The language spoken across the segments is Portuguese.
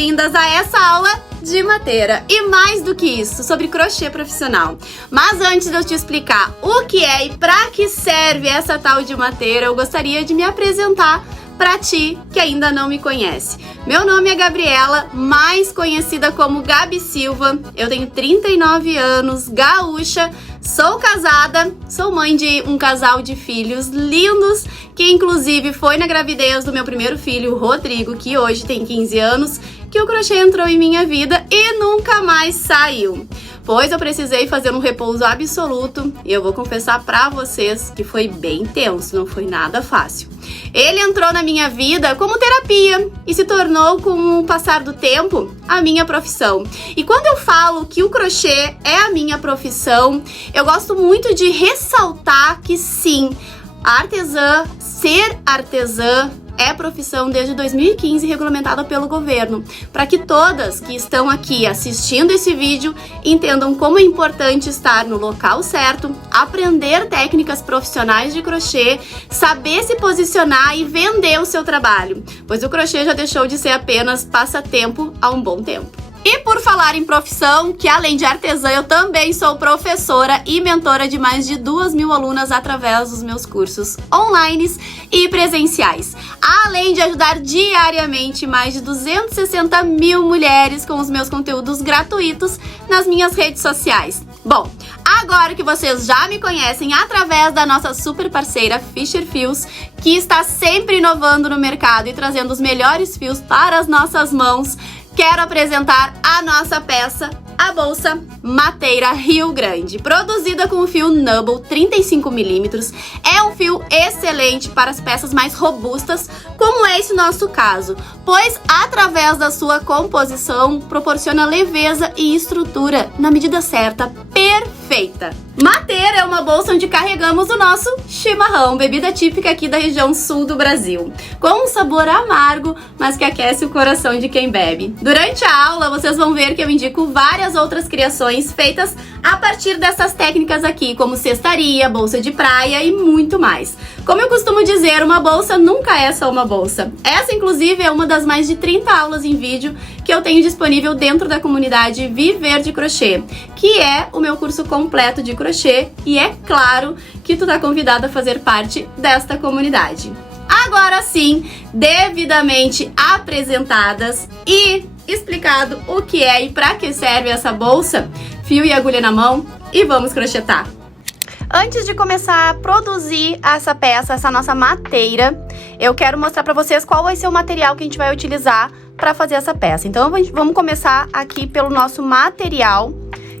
boas-vindas a essa aula de mateira. E mais do que isso, sobre crochê profissional. Mas antes de eu te explicar o que é e pra que serve essa tal de mateira, eu gostaria de me apresentar pra ti que ainda não me conhece. Meu nome é Gabriela, mais conhecida como Gabi Silva. Eu tenho 39 anos, gaúcha, sou casada, sou mãe de um casal de filhos lindos, que inclusive foi na gravidez do meu primeiro filho, o Rodrigo, que hoje tem 15 anos, que o crochê entrou em minha vida e nunca mais saiu. Pois eu precisei fazer um repouso absoluto e eu vou confessar pra vocês que foi bem tenso, não foi nada fácil. Ele entrou na minha vida como terapia e se tornou, com o passar do tempo, a minha profissão. E quando eu falo que o crochê é a minha profissão, eu gosto muito de ressaltar que sim, ser artesã é profissão desde 2015 regulamentada pelo governo, para que todas que estão aqui assistindo esse vídeo entendam como é importante estar no local certo, aprender técnicas profissionais de crochê, saber se posicionar e vender o seu trabalho, pois o crochê já deixou de ser apenas passatempo há um bom tempo. E por falar em profissão, que além de artesã, eu também sou professora e mentora de mais de 2.000 alunas através dos meus cursos online e presenciais. Além de ajudar diariamente mais de 260 mil mulheres com os meus conteúdos gratuitos nas minhas redes sociais. Bom, agora que vocês já me conhecem através da nossa super parceira Fischer Fios, que está sempre inovando no mercado e trazendo os melhores fios para as nossas mãos, quero apresentar a nossa peça, a bolsa Mateira Rio Grande, produzida com o fio Nubble 35mm. É um fio excelente para as peças mais robustas, como é esse nosso caso, pois através da sua composição proporciona leveza e estrutura na medida certa, perfeita. Mateira é uma bolsa onde carregamos o nosso chimarrão, bebida típica aqui da região sul do Brasil, com um sabor amargo, mas que aquece o coração de quem bebe. Durante a aula, vocês vão ver que eu indico várias outras criações feitas a partir dessas técnicas aqui, como cestaria, bolsa de praia e muito mais. Como eu costumo dizer, uma bolsa nunca é só uma bolsa. Essa, inclusive, é uma das mais de 30 aulas em vídeo que eu tenho disponível dentro da comunidade Viver de Crochê, que é o meu curso completo de crochê, e é claro que tu tá convidado a fazer parte desta comunidade. Agora sim, devidamente apresentadas e explicado o que é e para que serve essa bolsa, fio e agulha na mão, e vamos crochetar. Antes de começar a produzir essa peça, essa nossa mateira, eu quero mostrar para vocês qual vai ser o material que a gente vai utilizar para fazer essa peça. Então vamos começar aqui pelo nosso material,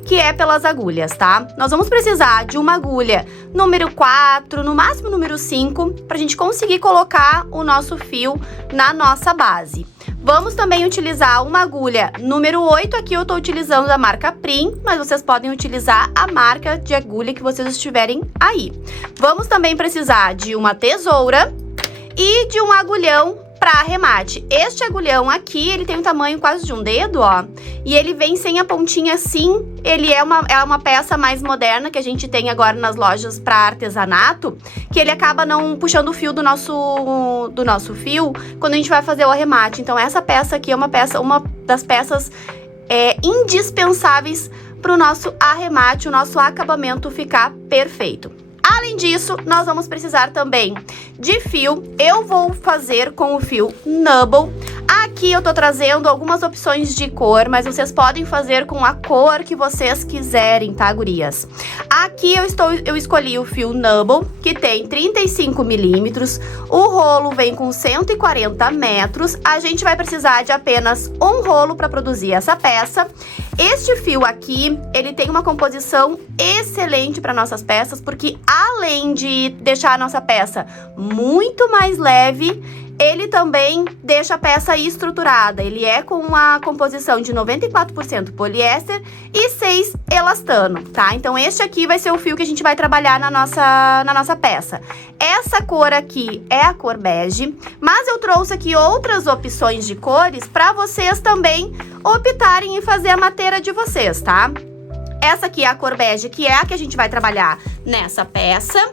que é pelas agulhas, tá? Nós vamos precisar de uma agulha número 4, no máximo número 5, pra gente conseguir colocar o nosso fio na nossa base. Vamos também utilizar uma agulha número 8, aqui eu tô utilizando da marca Prim, mas vocês podem utilizar a marca de agulha que vocês estiverem aí. Vamos também precisar de uma tesoura e de um agulhão para arremate. Este agulhão aqui, ele tem um tamanho quase de um dedo, ó, e ele vem sem a pontinha assim. Ele é uma peça mais moderna que a gente tem agora nas lojas para artesanato, que ele acaba não puxando o fio do nosso fio quando a gente vai fazer o arremate. Então essa peça aqui é uma das peças indispensáveis para o nosso arremate, o nosso acabamento ficar perfeito. Além disso, nós vamos precisar também de fio. Eu vou fazer com o fio Nubble. Aqui eu tô trazendo algumas opções de cor, mas vocês podem fazer com a cor que vocês quiserem, tá, gurias? Aqui eu escolhi o fio Nubble, que tem 35mm. O rolo vem com 140 metros. A gente vai precisar de apenas um rolo para produzir essa peça. Este fio aqui, ele tem uma composição excelente para nossas peças, porque além de deixar a nossa peça muito mais leve, ele também deixa a peça estruturada. Ele é com uma composição de 94% poliéster e 6% elastano, tá? Então este aqui vai ser o fio que a gente vai trabalhar na nossa peça. Essa cor aqui é a cor bege, mas eu trouxe aqui outras opções de cores para vocês também optarem em fazer a mateira de vocês, tá? Essa aqui é a cor bege, que é a que a gente vai trabalhar nessa peça.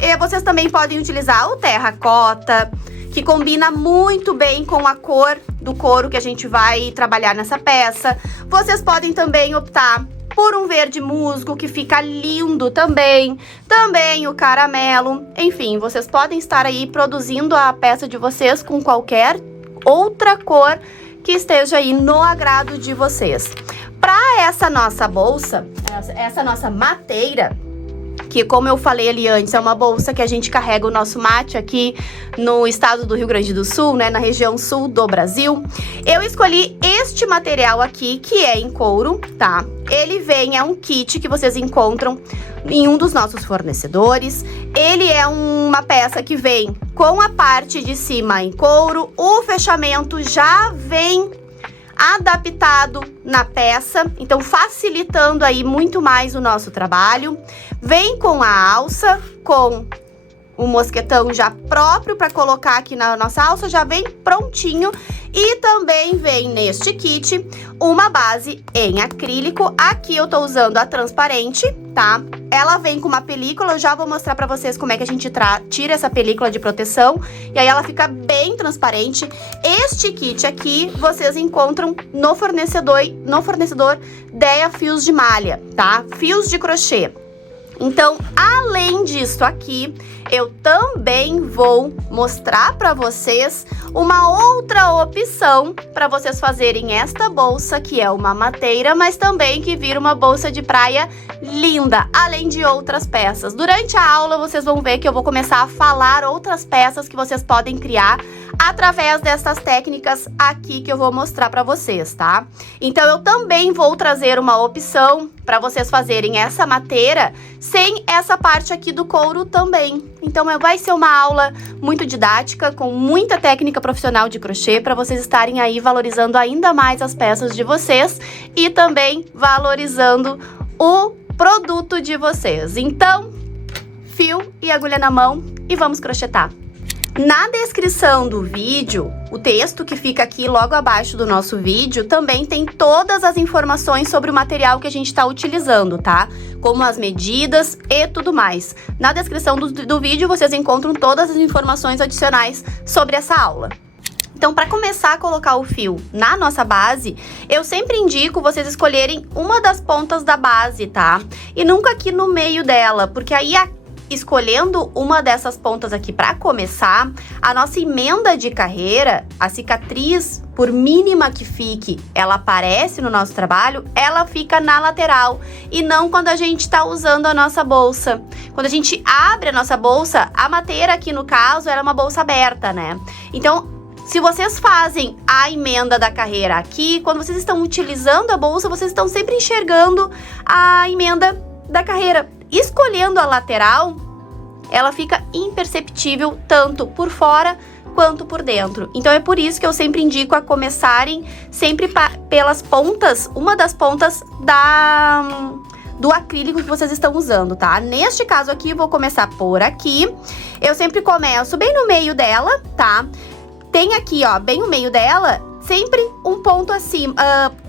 E vocês também podem utilizar o terracota, que que combina muito bem com a cor do couro que a gente vai trabalhar nessa peça. Vocês podem também optar por um verde musgo, que fica lindo também. Também o caramelo. Enfim, vocês podem estar aí produzindo a peça de vocês com qualquer outra cor que esteja aí no agrado de vocês. Para essa nossa bolsa, essa nossa mateira, que como eu falei ali antes, é uma bolsa que a gente carrega o nosso mate aqui no estado do Rio Grande do Sul, né, na região sul do Brasil. Eu escolhi este material aqui, que é em couro, tá? Ele vem, é um kit que vocês encontram em um dos nossos fornecedores. Ele é uma peça que vem com a parte de cima em couro, o fechamento já vem adaptado na peça, então facilitando aí muito mais o nosso trabalho. Vem com a alça, com o mosquetão já próprio para colocar aqui na nossa alça, já vem prontinho. E também vem neste kit uma base em acrílico. Aqui eu tô usando a transparente, tá? Ela vem com uma película, eu já vou mostrar pra vocês como é que a gente tira essa película de proteção. E aí ela fica bem transparente. Este kit aqui vocês encontram no fornecedor Dea Fios de Malha, tá? Fios de crochê. Então, além disso aqui, eu também vou mostrar para vocês uma outra opção para vocês fazerem esta bolsa, que é uma mateira, mas também que vira uma bolsa de praia linda, além de outras peças. Durante a aula, vocês vão ver que eu vou começar a falar outras peças que vocês podem criar através dessas técnicas aqui que eu vou mostrar para vocês, tá? Então, eu também vou trazer uma opção para vocês fazerem essa mateira sem essa parte aqui do couro também. Então, vai ser uma aula muito didática, com muita técnica profissional de crochê, para vocês estarem aí valorizando ainda mais as peças de vocês e também valorizando o produto de vocês. Então, fio e agulha na mão e vamos crochetar. Na descrição do vídeo, o texto que fica aqui logo abaixo do nosso vídeo também tem todas as informações sobre o material que a gente está utilizando, tá? Como as medidas e tudo mais. Na descrição do vídeo vocês encontram todas as informações adicionais sobre essa aula. Então, para começar a colocar o fio na nossa base, eu sempre indico vocês escolherem uma das pontas da base, tá? E nunca aqui no meio dela, porque aí escolhendo uma dessas pontas aqui para começar, a nossa emenda de carreira, a cicatriz, por mínima que fique, ela aparece no nosso trabalho, ela fica na lateral e não quando a gente está usando a nossa bolsa. Quando a gente abre a nossa bolsa, a mateira aqui no caso, ela é uma bolsa aberta, né? Então, se vocês fazem a emenda da carreira aqui, quando vocês estão utilizando a bolsa, vocês estão sempre enxergando a emenda da carreira. Escolhendo a lateral, ela fica imperceptível tanto por fora quanto por dentro. Então é por isso que eu sempre indico a começarem sempre pelas pontas, uma das pontas do acrílico que vocês estão usando, tá? Neste caso aqui, eu vou começar por aqui. Eu sempre começo bem no meio dela, tá? Tem aqui, ó, bem no meio dela, sempre um ponto assim,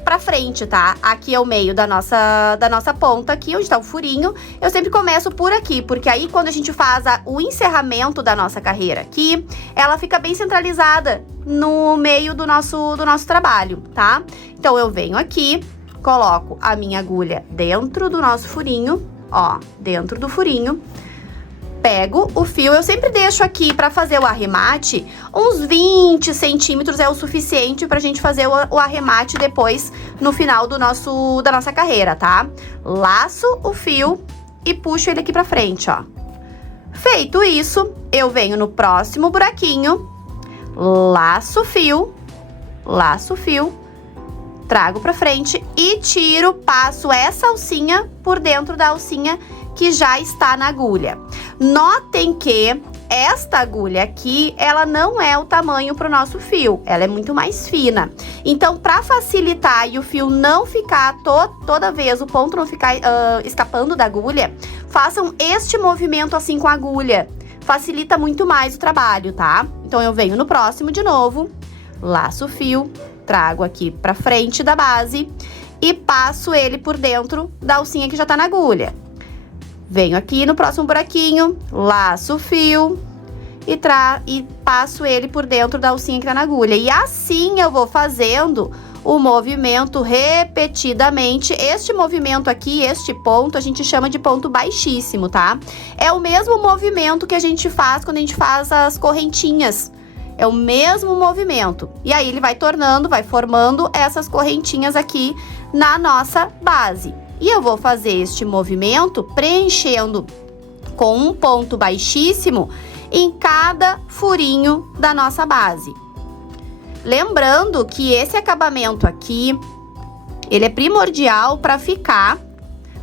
pra frente, tá? Aqui é o meio da nossa ponta aqui, onde tá o furinho. Eu sempre começo por aqui, porque aí quando a gente faz o encerramento da nossa carreira aqui, ela fica bem centralizada no meio do nosso trabalho, tá? Então, eu venho aqui, coloco a minha agulha dentro do nosso furinho, ó, dentro do furinho. Pego o fio, eu sempre deixo aqui para fazer o arremate, uns 20 centímetros é o suficiente pra gente fazer o arremate depois no final da nossa carreira, tá? Laço o fio e puxo ele aqui pra frente, ó. Feito isso, eu venho no próximo buraquinho, laço o fio, trago pra frente e tiro, passo essa alcinha por dentro da alcinha que já está na agulha. Notem que esta agulha aqui, ela não é o tamanho para o nosso fio, ela é muito mais fina. Então, para facilitar e o fio não ficar toda vez, o ponto não ficar escapando da agulha, façam este movimento assim com a agulha. Facilita muito mais o trabalho, tá? Então, eu venho no próximo de novo, laço o fio, trago aqui para frente da base e passo ele por dentro da alcinha que já tá na agulha. Venho aqui no próximo buraquinho, laço o fio e passo ele por dentro da alcinha que tá na agulha. E assim eu vou fazendo o movimento repetidamente. Este movimento aqui, este ponto, a gente chama de ponto baixíssimo, tá? É o mesmo movimento que a gente faz quando a gente faz as correntinhas. É o mesmo movimento. E aí ele vai formando essas correntinhas aqui na nossa base. E eu vou fazer este movimento preenchendo com um ponto baixíssimo em cada furinho da nossa base. Lembrando que esse acabamento aqui, ele é primordial para ficar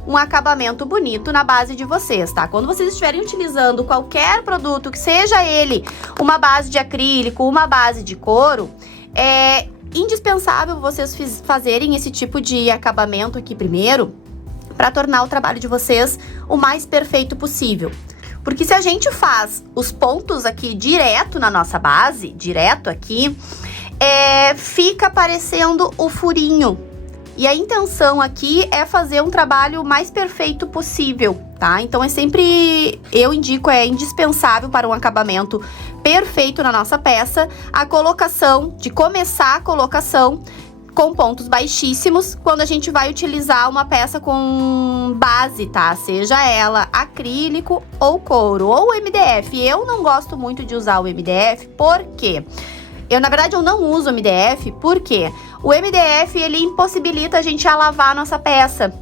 um acabamento bonito na base de vocês, tá? Quando vocês estiverem utilizando qualquer produto, que seja ele uma base de acrílico, uma base de couro, é indispensável vocês fazerem esse tipo de acabamento aqui primeiro, para tornar o trabalho de vocês o mais perfeito possível. Porque se a gente faz os pontos aqui direto na nossa base, direto aqui, fica parecendo o furinho. E a intenção aqui é fazer um trabalho mais perfeito possível, tá? Então eu indico, é indispensável para um acabamento perfeito na nossa peça, começar a colocação com pontos baixíssimos, quando a gente vai utilizar uma peça com base, tá? Seja ela acrílico ou couro, ou MDF. Eu não gosto muito de usar o MDF, porque na verdade, eu não uso o MDF, porque o MDF, ele impossibilita a gente a lavar a nossa peça.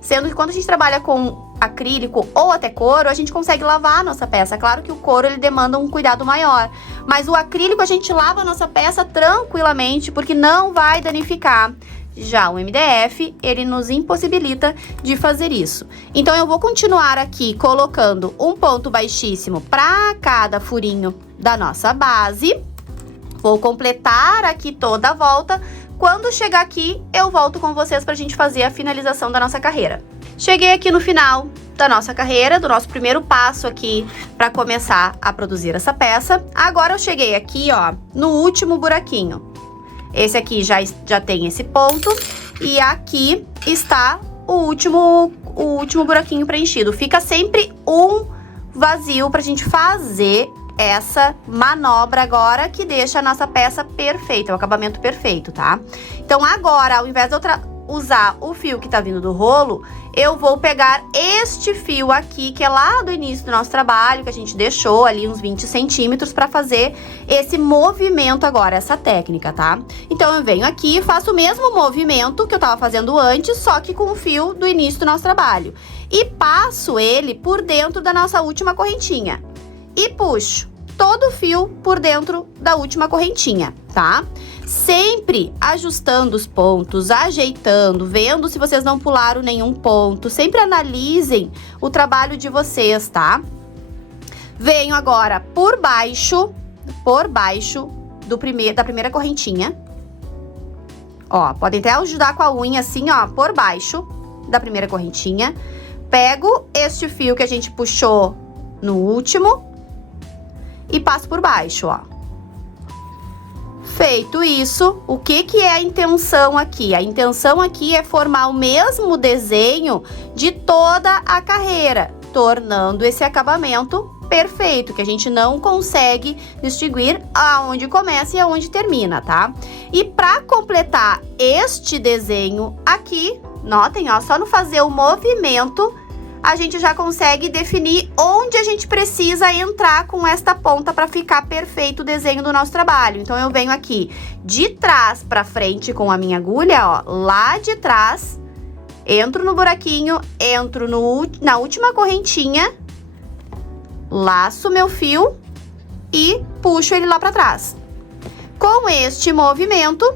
Sendo que quando a gente trabalha com acrílico ou até couro, a gente consegue lavar a nossa peça. Claro que o couro, ele demanda um cuidado maior. Mas o acrílico, a gente lava a nossa peça tranquilamente, porque não vai danificar. Já o MDF, ele nos impossibilita de fazer isso. Então, eu vou continuar aqui colocando um ponto baixíssimo para cada furinho da nossa base. Vou completar aqui toda a volta. Quando chegar aqui, eu volto com vocês pra gente fazer a finalização da nossa carreira. Cheguei aqui no final da nossa carreira, do nosso primeiro passo aqui para começar a produzir essa peça. Agora eu cheguei aqui, ó, no último buraquinho. Esse aqui já tem esse ponto e aqui está o último buraquinho preenchido. Fica sempre um vazio pra gente fazer essa manobra agora, que deixa a nossa peça perfeita, o acabamento perfeito, tá? Então agora, ao invés de eu usar o fio que tá vindo do rolo, eu vou pegar este fio aqui, que é lá do início do nosso trabalho, que a gente deixou ali uns 20 centímetros para fazer esse movimento agora, essa técnica, tá? Então eu venho aqui e faço o mesmo movimento que eu tava fazendo antes, só que com o fio do início do nosso trabalho. E passo ele por dentro da nossa última correntinha. E puxo todo o fio por dentro da última correntinha, tá? Sempre ajustando os pontos, ajeitando, vendo se vocês não pularam nenhum ponto. Sempre analisem o trabalho de vocês, tá? Venho agora por baixo da primeira correntinha. Ó, podem até ajudar com a unha assim, ó, por baixo da primeira correntinha. Pego este fio que a gente puxou no último e passo por baixo, ó. Feito isso, o que é a intenção aqui? A intenção aqui é formar o mesmo desenho de toda a carreira, tornando esse acabamento perfeito, que a gente não consegue distinguir aonde começa e aonde termina, tá? E para completar este desenho aqui, notem, ó, só no fazer o movimento, a gente já consegue definir onde a gente precisa entrar com esta ponta para ficar perfeito o desenho do nosso trabalho. Então, eu venho aqui de trás para frente com a minha agulha, ó, lá de trás, entro no buraquinho, entro na última correntinha, laço meu fio e puxo ele lá para trás. Com este movimento,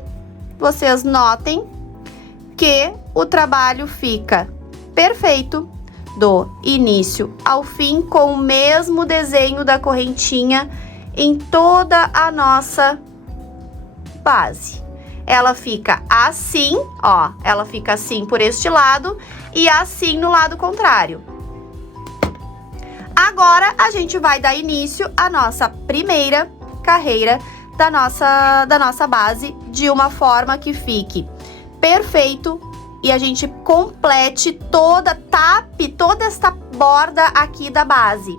vocês notem que o trabalho fica perfeito do início ao fim, com o mesmo desenho da correntinha em toda a nossa base. Ela fica assim, ó, ela fica assim por este lado e assim no lado contrário. Agora, a gente vai dar início à nossa primeira carreira da nossa base de uma forma que fique perfeito e a gente complete tape toda esta borda aqui da base.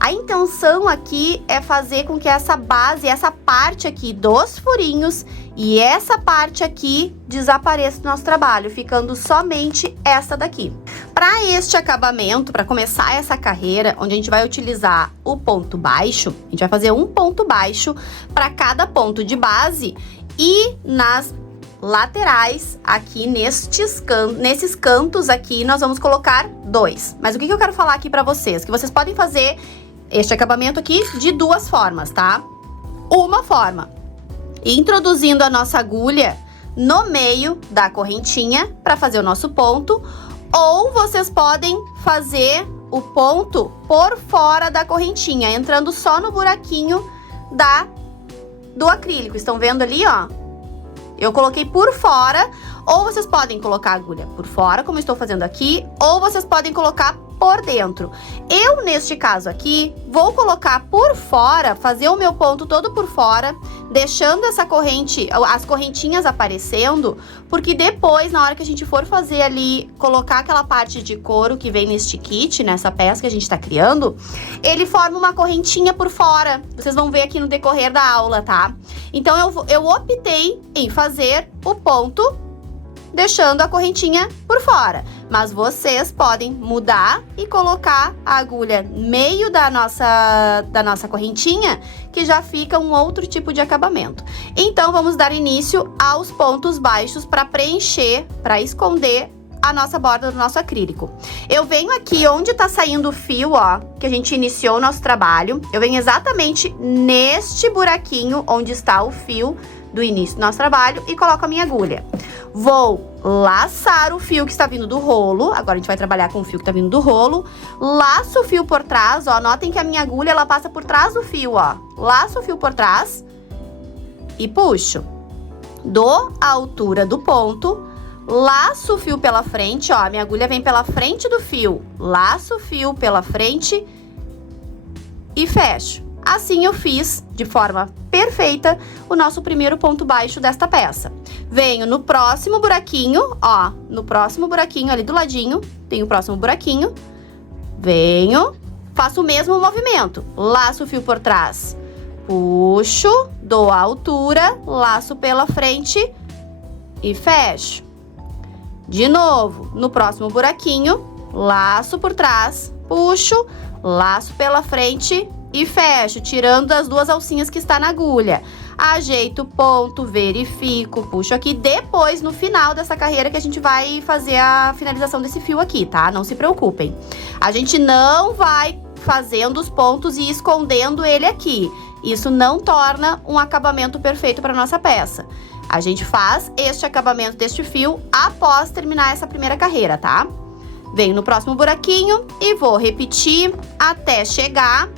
A intenção aqui é fazer com que essa base, essa parte aqui dos furinhos e essa parte aqui desapareça do nosso trabalho, ficando somente essa daqui. Para este acabamento, para começar essa carreira, onde a gente vai utilizar o ponto baixo, a gente vai fazer um ponto baixo para cada ponto de base e nas laterais, aqui nesses cantos aqui, nós vamos colocar 2. Mas o que eu quero falar aqui para vocês? Que vocês podem fazer este acabamento aqui de 2 formas, tá? Uma forma, introduzindo a nossa agulha no meio da correntinha para fazer o nosso ponto, ou vocês podem fazer o ponto por fora da correntinha, entrando só no buraquinho do acrílico. Estão vendo ali, ó? Eu coloquei por fora, ou vocês podem colocar a agulha por fora, como eu estou fazendo aqui, ou vocês podem colocar por dentro. Eu, neste caso aqui, vou colocar por fora, fazer o meu ponto todo por fora, deixando essa corrente, as correntinhas aparecendo, porque depois, na hora que a gente for fazer ali, colocar aquela parte de couro que vem neste kit, nessa peça que a gente tá criando, ele forma uma correntinha por fora. Vocês vão ver aqui no decorrer da aula, tá? Então, eu optei em fazer o ponto deixando a correntinha por fora. Mas vocês podem mudar e colocar a agulha no meio da nossa correntinha, que já fica um outro tipo de acabamento. Então, vamos dar início aos pontos baixos para preencher, para esconder a nossa borda do nosso acrílico. Eu venho aqui onde tá saindo o fio, ó, que a gente iniciou o nosso trabalho. Eu venho exatamente neste buraquinho onde está o fio do início do nosso trabalho e coloco a minha agulha. Vou laçar o fio que está vindo do rolo. Agora a gente vai trabalhar com o fio que está vindo do rolo. Laço o fio por trás, ó. Notem que a minha agulha, ela passa por trás do fio, ó. Laço o fio por trás e puxo. Dou a altura do ponto. Laço o fio pela frente, ó. A minha agulha vem pela frente do fio. Laço o fio pela frente e fecho. Assim eu fiz, de forma perfeita, o nosso primeiro ponto baixo desta peça. Venho no próximo buraquinho, ó, no próximo buraquinho ali do ladinho, tem o próximo buraquinho. Venho, faço o mesmo movimento, laço o fio por trás, puxo, dou a altura, laço pela frente e fecho. De novo, no próximo buraquinho, laço por trás, puxo, laço pela frente e fecho, tirando as 2 alcinhas que está na agulha. Ajeito o ponto, verifico, puxo aqui. Depois, no final dessa carreira, que a gente vai fazer a finalização desse fio aqui, tá? Não se preocupem. A gente não vai fazendo os pontos e escondendo ele aqui. Isso não torna um acabamento perfeito para nossa peça. A gente faz este acabamento deste fio após terminar essa primeira carreira, tá? Venho no próximo buraquinho e vou repetir até chegar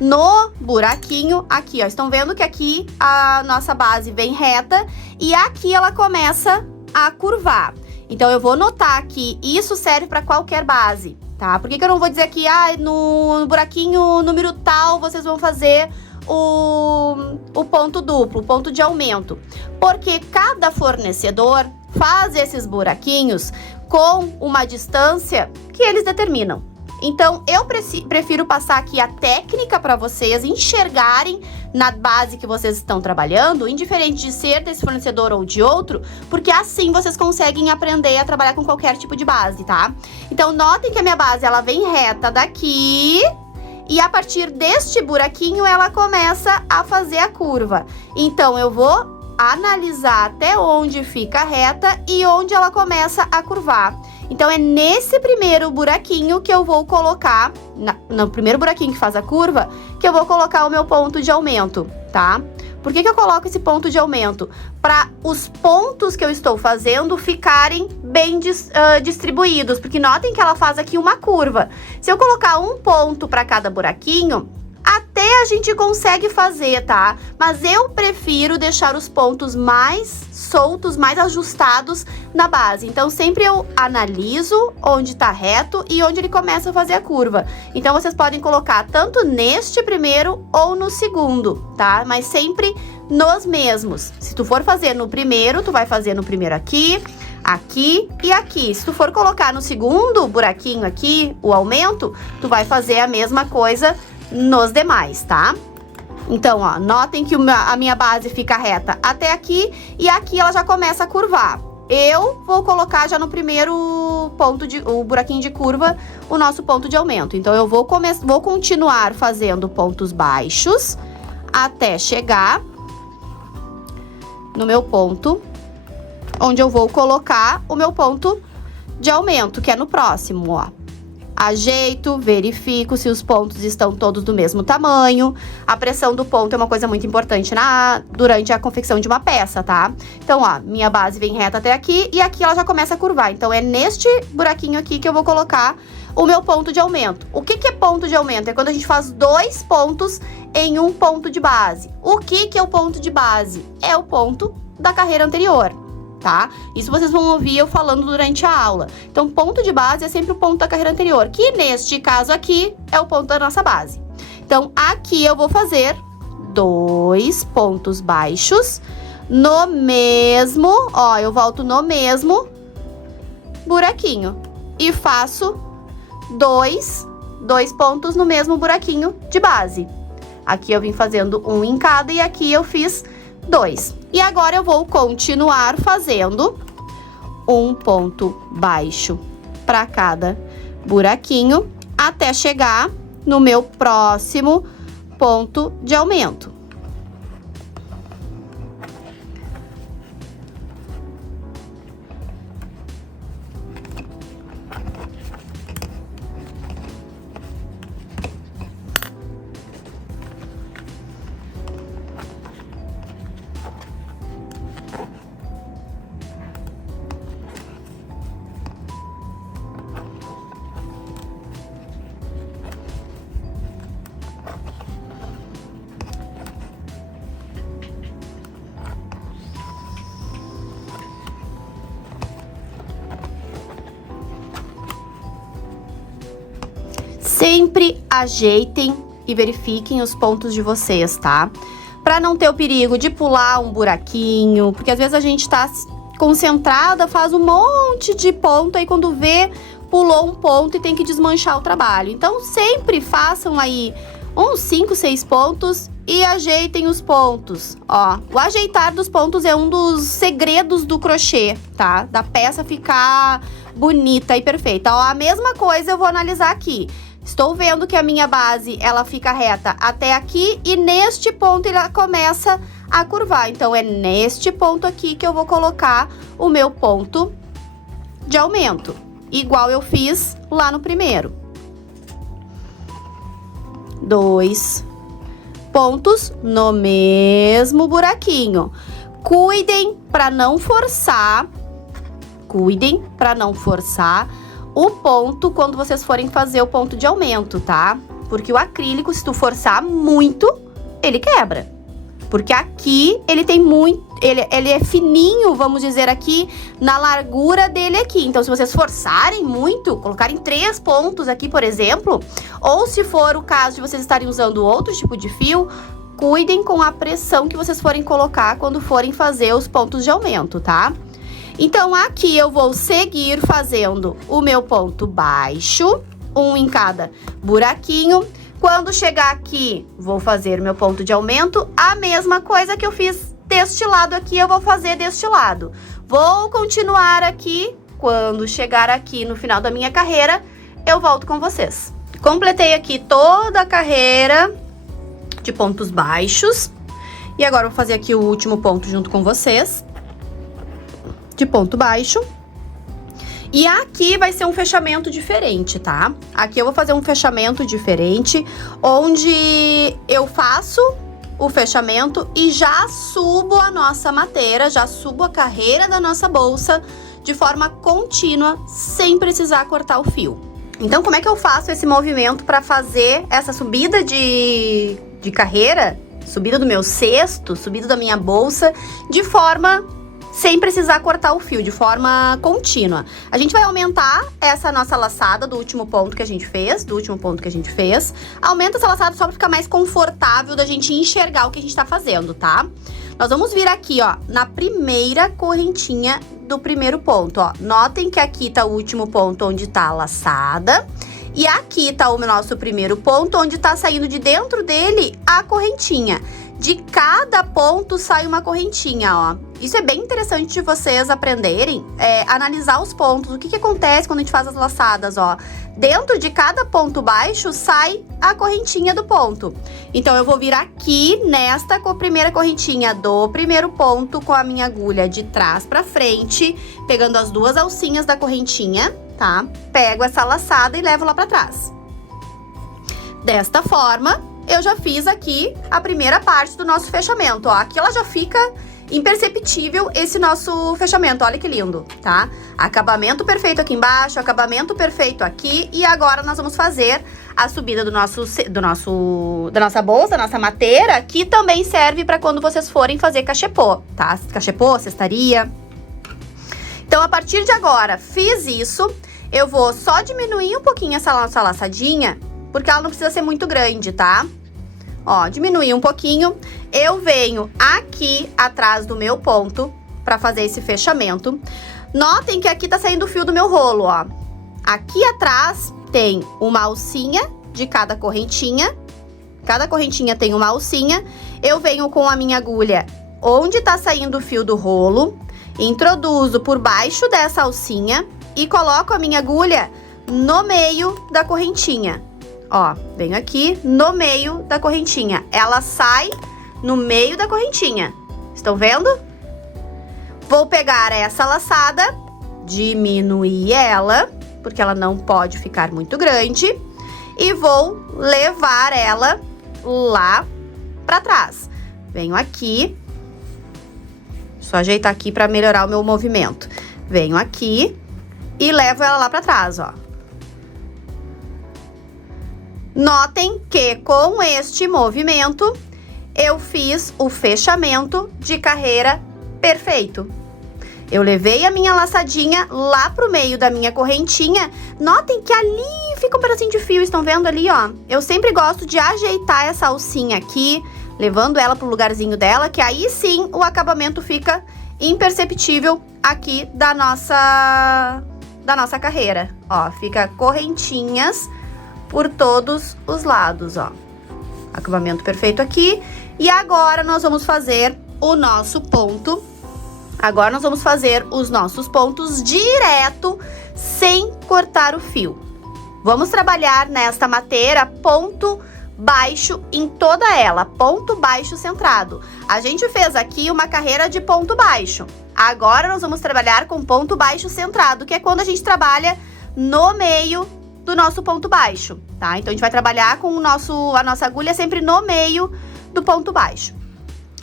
no buraquinho aqui, ó. Estão vendo que aqui a nossa base vem reta e aqui ela começa a curvar. Então, eu vou notar aqui, isso serve para qualquer base, tá? Por que eu não vou dizer aqui, no buraquinho número tal, vocês vão fazer o ponto duplo, o ponto de aumento? Porque cada fornecedor faz esses buraquinhos com uma distância que eles determinam. Então, eu prefiro passar aqui a técnica para vocês enxergarem na base que vocês estão trabalhando, indiferente de ser desse fornecedor ou de outro, porque assim vocês conseguem aprender a trabalhar com qualquer tipo de base, tá? Então, notem que a minha base, ela vem reta daqui e a partir deste buraquinho, ela começa a fazer a curva. Então, eu vou analisar até onde fica reta e onde ela começa a curvar. Então, é nesse primeiro buraquinho que eu vou colocar, no primeiro buraquinho que faz a curva, que eu vou colocar o meu ponto de aumento, tá? Por que eu coloco esse ponto de aumento? Para os pontos que eu estou fazendo ficarem bem distribuídos, porque notem que ela faz aqui uma curva. Se eu colocar um ponto para cada buraquinho, até a gente consegue fazer, tá? Mas eu prefiro deixar os pontos mais soltos, mais ajustados na base. Então, sempre eu analiso onde tá reto e onde ele começa a fazer a curva. Então, vocês podem colocar tanto neste primeiro ou no segundo, tá? Mas sempre nos mesmos. Se tu for fazer no primeiro, tu vai fazer no primeiro aqui, aqui e aqui. Se tu for colocar no segundo buraquinho aqui, o aumento, tu vai fazer a mesma coisa nos demais, tá? Então, ó, notem que a minha base fica reta até aqui e aqui ela já começa a curvar. Eu vou colocar já no primeiro ponto o buraquinho de curva, o nosso ponto de aumento. Então, eu vou continuar fazendo pontos baixos até chegar no meu ponto, onde eu vou colocar o meu ponto de aumento, que é no próximo, ó. Ajeito, verifico se os pontos estão todos do mesmo tamanho. A pressão do ponto é uma coisa muito importante durante a confecção de uma peça, tá? Então, ó, minha base vem reta até aqui e aqui ela já começa a curvar. Então, é neste buraquinho aqui que eu vou colocar o meu ponto de aumento. O que é ponto de aumento? É quando a gente faz 2 pontos em um ponto de base. O que é o ponto de base? É o ponto da carreira anterior, tá? Isso vocês vão ouvir eu falando durante a aula. Então, ponto de base é sempre o ponto da carreira anterior, que neste caso aqui é o ponto da nossa base. Então, aqui eu vou fazer 2 pontos baixos no mesmo, ó, eu volto no mesmo buraquinho e faço 2 pontos no mesmo buraquinho de base. Aqui eu vim fazendo um em cada e aqui eu fiz 2. E agora eu vou continuar fazendo um ponto baixo para cada buraquinho até chegar no meu próximo ponto de aumento. Sempre ajeitem e verifiquem os pontos de vocês, tá? Pra não ter o perigo de pular um buraquinho, porque às vezes a gente tá concentrada, faz um monte de ponto, aí quando vê, pulou um ponto e tem que desmanchar o trabalho. Então, sempre façam aí uns 5, 6 pontos e ajeitem os pontos. Ó, o ajeitar dos pontos é um dos segredos do crochê, tá? Da peça ficar bonita e perfeita. Ó, a mesma coisa eu vou analisar aqui. Estou vendo que a minha base, ela fica reta até aqui e neste ponto ela começa a curvar. Então, é neste ponto aqui que eu vou colocar o meu ponto de aumento, igual eu fiz lá no primeiro. 2 pontos no mesmo buraquinho. Cuidem para não forçar, o ponto quando vocês forem fazer o ponto de aumento, tá? Porque o acrílico, se tu forçar muito, ele quebra. Porque aqui ele tem muito, ele é fininho, vamos dizer aqui, na largura dele aqui. Então, se vocês forçarem muito, colocarem 3 pontos aqui, por exemplo, ou se for o caso de vocês estarem usando outro tipo de fio, cuidem com a pressão que vocês forem colocar quando forem fazer os pontos de aumento, tá? Então, aqui eu vou seguir fazendo o meu ponto baixo, um em cada buraquinho. Quando chegar aqui, vou fazer meu ponto de aumento. A mesma coisa que eu fiz deste lado aqui, eu vou fazer deste lado. Vou continuar aqui. Quando chegar aqui no final da minha carreira, eu volto com vocês. Completei aqui toda a carreira de pontos baixos. E agora eu vou fazer aqui o último ponto junto com vocês, de ponto baixo. E aqui vai ser um fechamento diferente, tá? Aqui eu vou fazer um fechamento diferente, onde eu faço o fechamento e já subo a nossa mateira, já subo a carreira da nossa bolsa de forma contínua, sem precisar cortar o fio. Então, como é que eu faço esse movimento para fazer essa subida de carreira, subida do meu cesto, subida da minha bolsa, de forma sem precisar cortar o fio, de forma contínua? A gente vai aumentar essa nossa laçada do último ponto que a gente fez, Aumenta essa laçada só para ficar mais confortável da gente enxergar o que a gente tá fazendo, tá? Nós vamos vir aqui, ó, na primeira correntinha do primeiro ponto, ó. Notem que aqui tá o último ponto onde tá a laçada. E aqui tá o nosso primeiro ponto, onde tá saindo de dentro dele a correntinha. De cada ponto sai uma correntinha, ó. Isso é bem interessante de vocês aprenderem, analisar os pontos. O que acontece quando a gente faz as laçadas, ó. Dentro de cada ponto baixo sai a correntinha do ponto. Então, eu vou vir aqui nesta primeira correntinha do primeiro ponto com a minha agulha de trás pra frente, pegando as duas alcinhas da correntinha, tá? Pego essa laçada e levo lá pra trás. Desta forma, eu já fiz aqui a primeira parte do nosso fechamento, ó. Aqui ela já fica imperceptível esse nosso fechamento, olha que lindo, tá? Acabamento perfeito aqui embaixo, acabamento perfeito aqui. E agora nós vamos fazer a subida da nossa bolsa, da nossa mateira, que também serve para quando vocês forem fazer cachepô, tá? Cachepô, cestaria. Então, a partir de agora, fiz isso, eu vou só diminuir um pouquinho essa nossa laçadinha, porque ela não precisa ser muito grande, tá? Ó, diminuir um pouquinho. Eu venho aqui atrás do meu ponto pra fazer esse fechamento. Notem que aqui tá saindo o fio do meu rolo, ó. Aqui atrás tem uma alcinha de cada correntinha. Cada correntinha tem uma alcinha. Eu venho com a minha agulha onde tá saindo o fio do rolo, introduzo por baixo dessa alcinha e coloco a minha agulha no meio da correntinha. Ó, venho aqui no meio da correntinha. Ela sai no meio da correntinha. Estão vendo? Vou pegar essa laçada, diminuir ela, porque ela não pode ficar muito grande, e vou levar ela lá pra trás. Venho aqui, só ajeitar aqui pra melhorar o meu movimento. Venho aqui e levo ela lá pra trás, ó. Notem que com este movimento eu fiz o fechamento de carreira perfeito. Eu levei a minha laçadinha lá pro meio da minha correntinha. Notem que ali fica um pedacinho de fio, estão vendo ali, ó? Eu sempre gosto de ajeitar essa alcinha aqui, levando ela pro lugarzinho dela, que aí sim o acabamento fica imperceptível aqui da nossa carreira. Ó, fica correntinhas por todos os lados, ó. Acabamento perfeito aqui. E agora nós vamos fazer o nosso ponto. Agora nós vamos fazer os nossos pontos direto, sem cortar o fio. Vamos trabalhar nesta mateira ponto baixo em toda ela, ponto baixo centrado. A gente fez aqui uma carreira de ponto baixo. Agora nós vamos trabalhar com ponto baixo centrado, que é quando a gente trabalha no meio do nosso ponto baixo, tá? Então, a gente vai trabalhar com a nossa agulha sempre no meio do ponto baixo.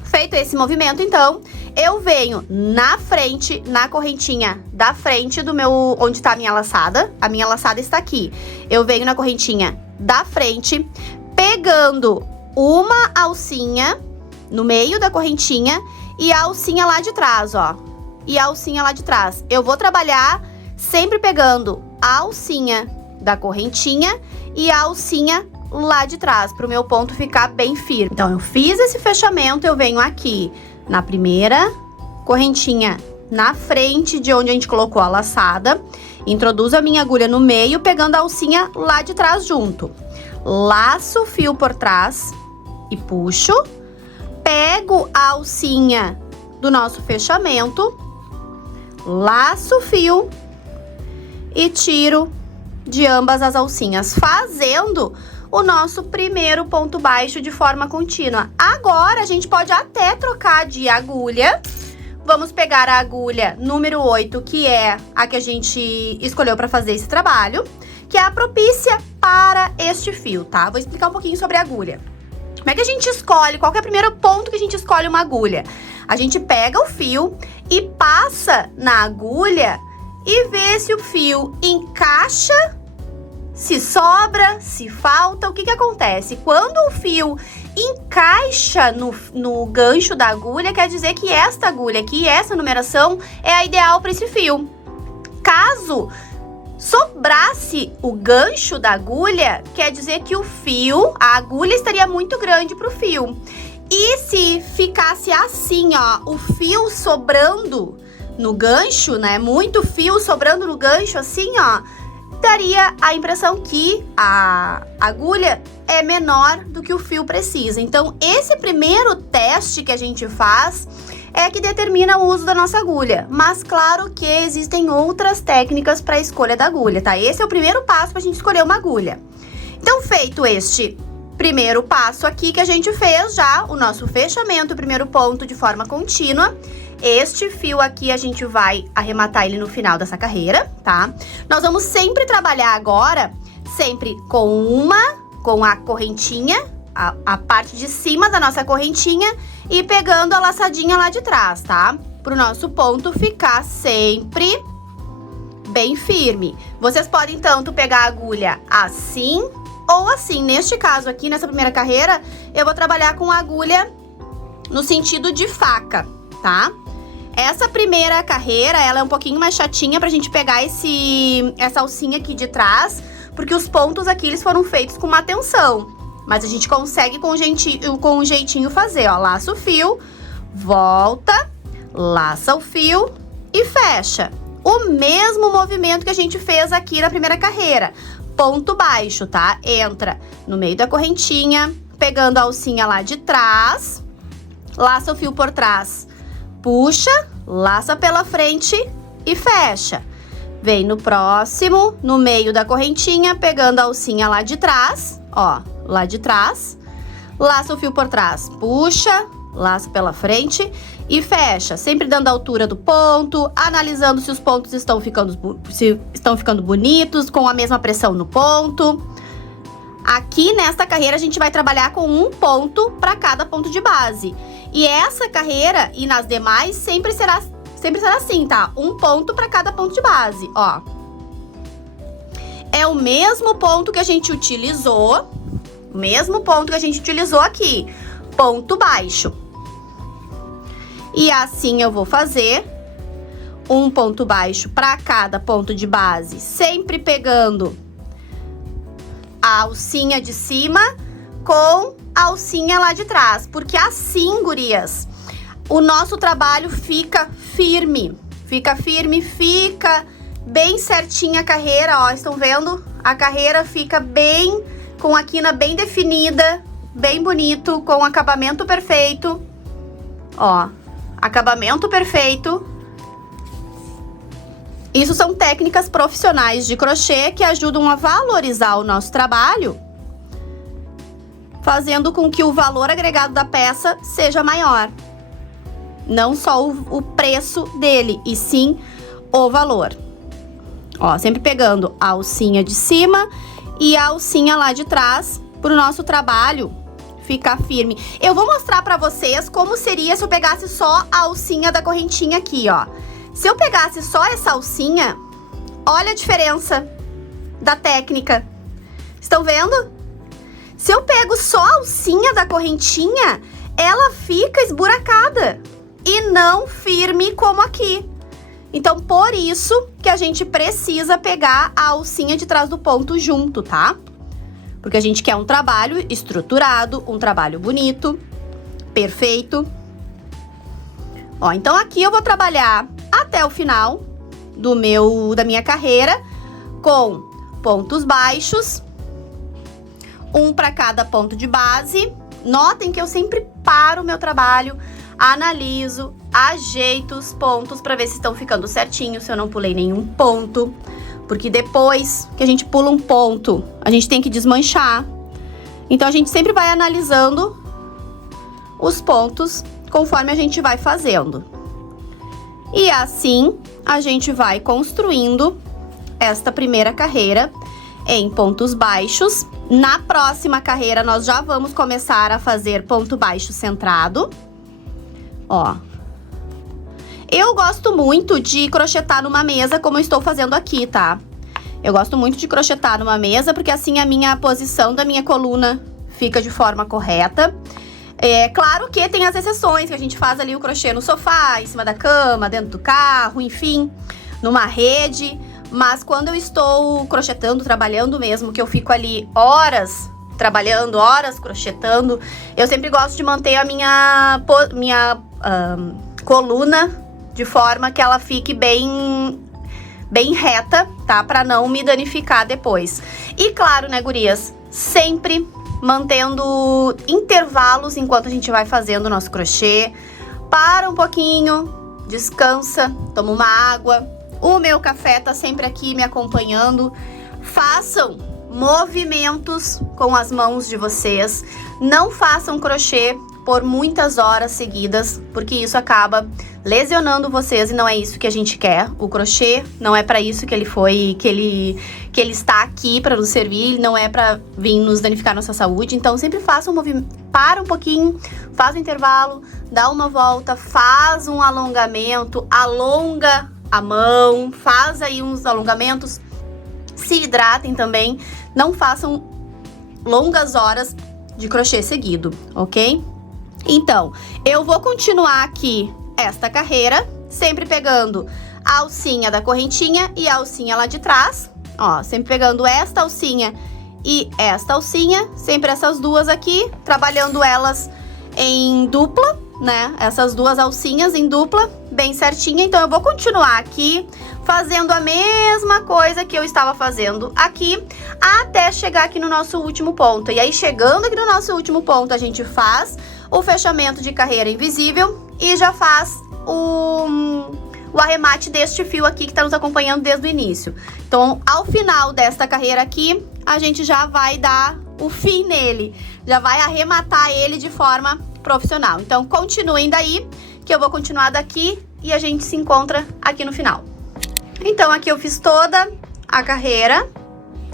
Feito esse movimento, então, eu venho na frente, na correntinha da frente do meu, onde tá a minha laçada está aqui. Eu venho na correntinha da frente, pegando uma alcinha no meio da correntinha e a alcinha lá de trás, ó. E a alcinha lá de trás. Eu vou trabalhar sempre pegando a alcinha da correntinha e a alcinha lá de trás, para o meu ponto ficar bem firme. Então, eu fiz esse fechamento, eu venho aqui na primeira correntinha na frente de onde a gente colocou a laçada, introduzo a minha agulha no meio, pegando a alcinha lá de trás junto. Laço o fio por trás e puxo, pego a alcinha do nosso fechamento, laço o fio e tiro de ambas as alcinhas, fazendo o nosso primeiro ponto baixo de forma contínua. Agora, a gente pode até trocar de agulha. Vamos pegar a agulha número 8, que é a que a gente escolheu para fazer esse trabalho, que é a propícia para este fio, tá? Vou explicar um pouquinho sobre a agulha. Como é que a gente escolhe? Qual que é o primeiro ponto que a gente escolhe uma agulha? A gente pega o fio e passa na agulha e vê se o fio encaixa, se sobra, se falta. O que acontece? Quando o fio encaixa no gancho da agulha, quer dizer que esta agulha aqui, essa numeração, é a ideal para esse fio. Caso sobrasse o gancho da agulha, quer dizer que o fio, a agulha estaria muito grande para o fio. E se ficasse assim, ó, o fio sobrando no gancho, né? Muito fio sobrando no gancho, assim, ó, daria a impressão que a agulha é menor do que o fio precisa. Então, esse primeiro teste que a gente faz é que determina o uso da nossa agulha. Mas, claro que existem outras técnicas para a escolha da agulha, tá? Esse é o primeiro passo para a gente escolher uma agulha. Então, feito este primeiro passo aqui que a gente fez já, o nosso fechamento, o primeiro ponto de forma contínua. Este fio aqui a gente vai arrematar ele no final dessa carreira, tá? Nós vamos sempre trabalhar agora, sempre com a correntinha, a parte de cima da nossa correntinha e pegando a laçadinha lá de trás, tá? Pro nosso ponto ficar sempre bem firme. Vocês podem tanto pegar a agulha assim ou assim. Neste caso aqui, nessa primeira carreira, eu vou trabalhar com a agulha no sentido de faca, tá? Essa primeira carreira, ela é um pouquinho mais chatinha pra gente pegar essa alcinha aqui de trás, porque os pontos aqui, eles foram feitos com uma tensão. Mas a gente consegue com um jeitinho fazer, ó. Laça o fio, volta, laça o fio e fecha. O mesmo movimento que a gente fez aqui na primeira carreira. Ponto baixo, tá? Entra no meio da correntinha, pegando a alcinha lá de trás, laça o fio por trás, puxa, laça pela frente e fecha. Vem no próximo, no meio da correntinha, pegando a alcinha lá de trás, ó, lá de trás, laça o fio por trás, puxa, laça pela frente e fecha, sempre dando a altura do ponto, analisando se os pontos estão ficando bonitos, com a mesma pressão no ponto. Aqui nesta carreira a gente vai trabalhar com um ponto para cada ponto de base. E essa carreira e nas demais sempre será assim, tá? Um ponto para cada ponto de base, ó. É o mesmo ponto que a gente utilizou, aqui, ponto baixo. E assim eu vou fazer um ponto baixo para cada ponto de base, sempre pegando a alcinha de cima com a alcinha lá de trás, porque assim, gurias, o nosso trabalho fica firme, fica bem certinha a carreira, ó, estão vendo? A carreira fica bem, com a quina bem definida, bem bonito, com acabamento perfeito, ó, acabamento perfeito. Isso são técnicas profissionais de crochê que ajudam a valorizar o nosso trabalho, fazendo com que o valor agregado da peça seja maior. Não só o preço dele, e sim o valor. Ó, sempre pegando a alcinha de cima e a alcinha lá de trás, pro nosso trabalho ficar firme. Eu vou mostrar pra vocês como seria se eu pegasse só a alcinha da correntinha aqui, ó. Se eu pegasse só essa alcinha, olha a diferença da técnica. Estão vendo? Se eu pego só a alcinha da correntinha, ela fica esburacada e não firme como aqui. Então, por isso que a gente precisa pegar a alcinha de trás do ponto junto, tá? Porque a gente quer um trabalho estruturado, um trabalho bonito, perfeito. Ó, então aqui eu vou trabalhar até o final da minha carreira com pontos baixos, um para cada ponto de base. Notem que eu sempre paro o meu trabalho, analiso, ajeito os pontos para ver se estão ficando certinhos, se eu não pulei nenhum ponto. Porque depois que a gente pula um ponto, a gente tem que desmanchar. Então, a gente sempre vai analisando os pontos conforme a gente vai fazendo. E assim, a gente vai construindo esta primeira carreira em pontos baixos. Na próxima carreira, nós já vamos começar a fazer ponto baixo centrado. Ó. Eu gosto muito de crochetar numa mesa, como eu estou fazendo aqui, tá? Eu gosto muito de crochetar numa mesa, porque assim a minha posição da minha coluna fica de forma correta. É claro que tem as exceções, que a gente faz ali o crochê no sofá, em cima da cama, dentro do carro, enfim, numa rede. Mas quando eu estou crochetando, trabalhando mesmo, que eu fico ali horas trabalhando, horas crochetando, eu sempre gosto de manter a minha coluna de forma que ela fique bem reta, tá? Pra não me danificar depois. E claro, né, gurias, sempre mantendo intervalos enquanto a gente vai fazendo o nosso crochê. Para um pouquinho, descansa, toma uma água. O meu café tá sempre aqui me acompanhando. Façam movimentos com as mãos de vocês. Não façam crochê por muitas horas seguidas, porque isso acaba lesionando vocês e não é isso que a gente quer. O crochê não é para isso que ele está aqui para nos servir, não é para vir nos danificar nossa saúde. Então sempre faça um movimento, para um pouquinho, faz um intervalo, dá uma volta, faz um alongamento, alonga a mão, faz aí uns alongamentos, se hidratem também, não façam longas horas de crochê seguido, ok? Então, eu vou continuar aqui esta carreira, sempre pegando a alcinha da correntinha e a alcinha lá de trás, ó, sempre pegando esta alcinha e esta alcinha, sempre essas duas aqui, trabalhando elas em dupla, né, essas duas alcinhas em dupla, bem certinha. Então eu vou continuar aqui, fazendo a mesma coisa que eu estava fazendo aqui, até chegar aqui no nosso último ponto. E aí, chegando aqui no nosso último ponto, a gente faz o fechamento de carreira invisível e já faz o arremate deste fio aqui que está nos acompanhando desde o início. Então, ao final desta carreira aqui, a gente já vai dar o fim nele, já vai arrematar ele de forma profissional. Então, continuem daí, que eu vou continuar daqui e a gente se encontra aqui no final. Então, aqui eu fiz toda a carreira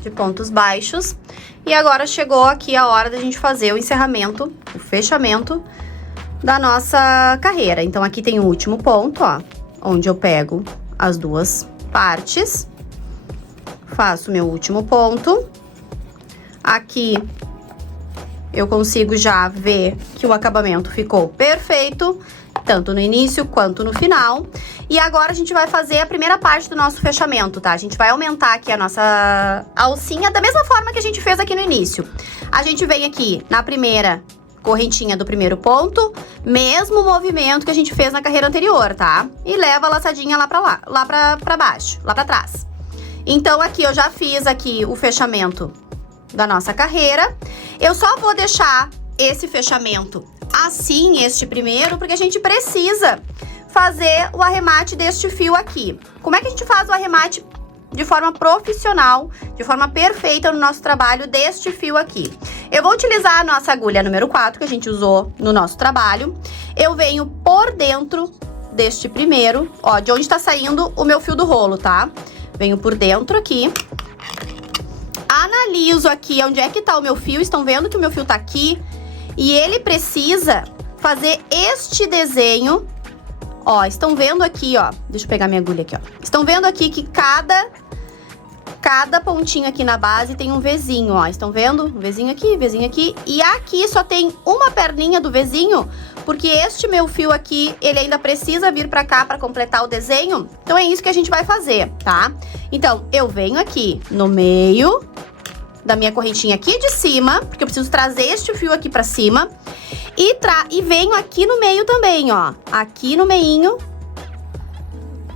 de pontos baixos e agora chegou aqui a hora da gente fazer o encerramento, o fechamento da nossa carreira. Então, aqui tem o último ponto, ó, onde eu pego as duas partes, faço meu último ponto. Aqui eu consigo já ver que o acabamento ficou perfeito, tanto no início quanto no final. E agora a gente vai fazer a primeira parte do nosso fechamento, tá? A gente vai aumentar aqui a nossa alcinha da mesma forma que a gente fez aqui no início. A gente vem aqui na primeira correntinha do primeiro ponto, mesmo movimento que a gente fez na carreira anterior, tá? E leva a laçadinha lá pra baixo, lá pra trás. Então, aqui eu já fiz aqui o fechamento da nossa carreira. Eu só vou deixar esse fechamento assim, este primeiro, porque a gente precisa fazer o arremate deste fio aqui. Como é que a gente faz o arremate de forma profissional, de forma perfeita no nosso trabalho deste fio aqui? Eu vou utilizar a nossa agulha número 4, que a gente usou no nosso trabalho. Eu venho por dentro deste primeiro, ó, de onde tá saindo o meu fio do rolo, tá? Venho por dentro aqui. Analiso aqui onde é que tá o meu fio. Estão vendo que o meu fio tá aqui? E ele precisa fazer este desenho. Ó, estão vendo aqui, ó. Deixa eu pegar minha agulha aqui, ó. Estão vendo aqui que cada pontinho aqui na base tem um Vzinho, ó. Estão vendo? Um Vzinho aqui, Vzinho aqui. E aqui só tem uma perninha do Vzinho, porque este meu fio aqui, ele ainda precisa vir pra cá pra completar o desenho. Então, é isso que a gente vai fazer, tá? Então, eu venho aqui no meio da minha correntinha aqui de cima, porque eu preciso trazer este fio aqui pra cima. E venho aqui no meio também, ó. Aqui no meinho.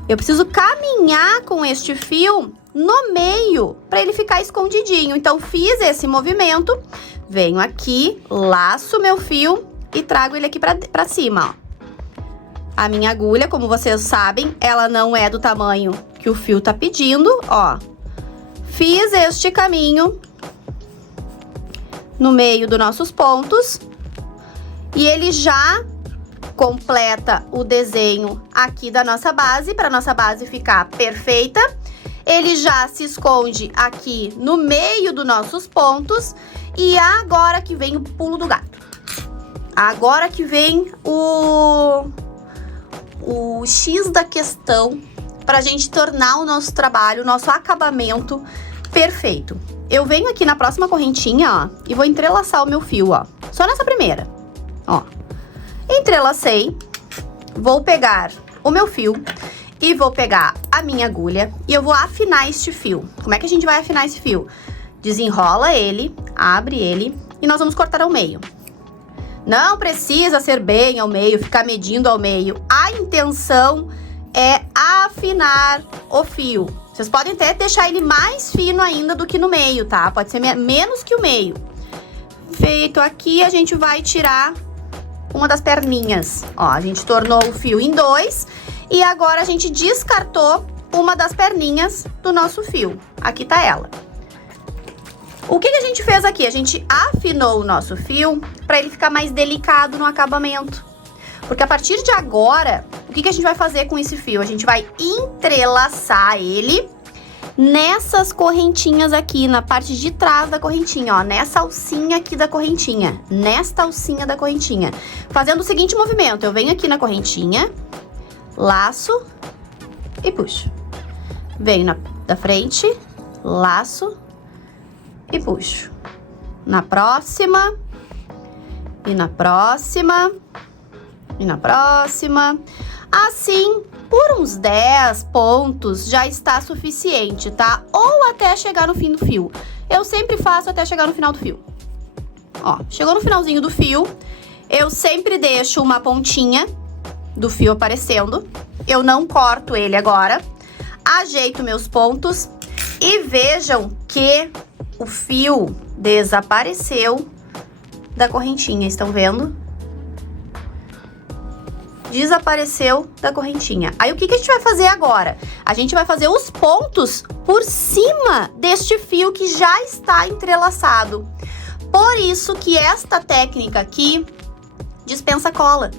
Eu preciso caminhar com este fio no meio, pra ele ficar escondidinho. Então, fiz esse movimento, venho aqui, laço meu fio e trago ele aqui pra cima, ó. A minha agulha, como vocês sabem, ela não é do tamanho que o fio tá pedindo, ó. Fiz este caminho no meio dos nossos pontos e ele já completa o desenho aqui da nossa base, para nossa base ficar perfeita. Ele já se esconde aqui no meio dos nossos pontos. E agora que vem o pulo do gato. Agora que vem o X da questão pra gente tornar o nosso trabalho, o nosso acabamento perfeito. Eu venho aqui na próxima correntinha, ó, e vou entrelaçar o meu fio, ó. Só nessa primeira, ó. Entrelacei, vou pegar o meu fio e vou pegar a minha agulha e eu vou afinar este fio. Como é que a gente vai afinar esse fio? desenrola ele, abre ele e nós vamos cortar ao meio. Não precisa ser bem ao meio, ficar medindo ao meio. A intenção é afinar o fio. Vocês podem até deixar ele mais fino ainda do que no meio, tá? Pode ser menos que o meio. Feito aqui, a gente vai tirar uma das perninhas. Ó, a gente tornou o fio em 2 e agora a gente descartou uma das perninhas do nosso fio. Aqui tá ela. O que a gente fez aqui? A gente afinou o nosso fio para ele ficar mais delicado no acabamento. Porque a partir de agora, o que a gente vai fazer com esse fio? A gente vai entrelaçar ele nessas correntinhas aqui, na parte de trás da correntinha, ó. Nessa alcinha aqui da correntinha. Nesta alcinha da correntinha. Fazendo o seguinte movimento. Eu venho aqui na correntinha, laço e puxo. Venho da frente, laço e puxo. Na próxima. E na próxima. E na próxima. Assim, por uns 10 pontos já está suficiente, tá? Ou até chegar no fim do fio. Eu sempre faço até chegar no final do fio. Ó, chegou no finalzinho do fio, eu sempre deixo uma pontinha do fio aparecendo. Eu não corto ele agora. Ajeito meus pontos e vejam que o fio desapareceu da correntinha, estão vendo? Desapareceu da correntinha. Aí o que a gente vai fazer agora? A gente vai fazer os pontos por cima deste fio que já está entrelaçado. Por isso que esta técnica aqui dispensa cola.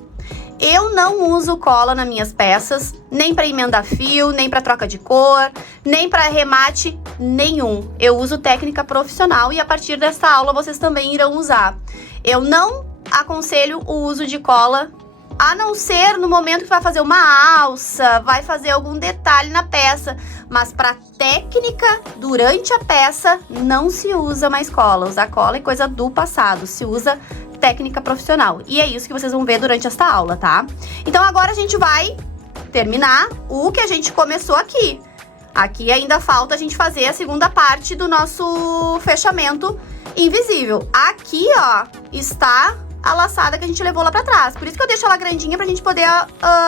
Eu não uso cola nas minhas peças, nem para emendar fio, nem para troca de cor, nem para remate nenhum. Eu uso técnica profissional e a partir desta aula vocês também irão usar. Eu não aconselho o uso de cola, a não ser no momento que vai fazer uma alça, vai fazer algum detalhe na peça. Mas para técnica, durante a peça, não se usa mais cola. Usar cola é coisa do passado, se usa técnica profissional. E é isso que vocês vão ver durante esta aula, tá? Então agora a gente vai terminar o que a gente começou aqui. Aqui ainda falta a gente fazer a segunda parte do nosso fechamento invisível. Aqui, ó, está a laçada que a gente levou lá pra trás. Por isso que eu deixo ela grandinha pra gente poder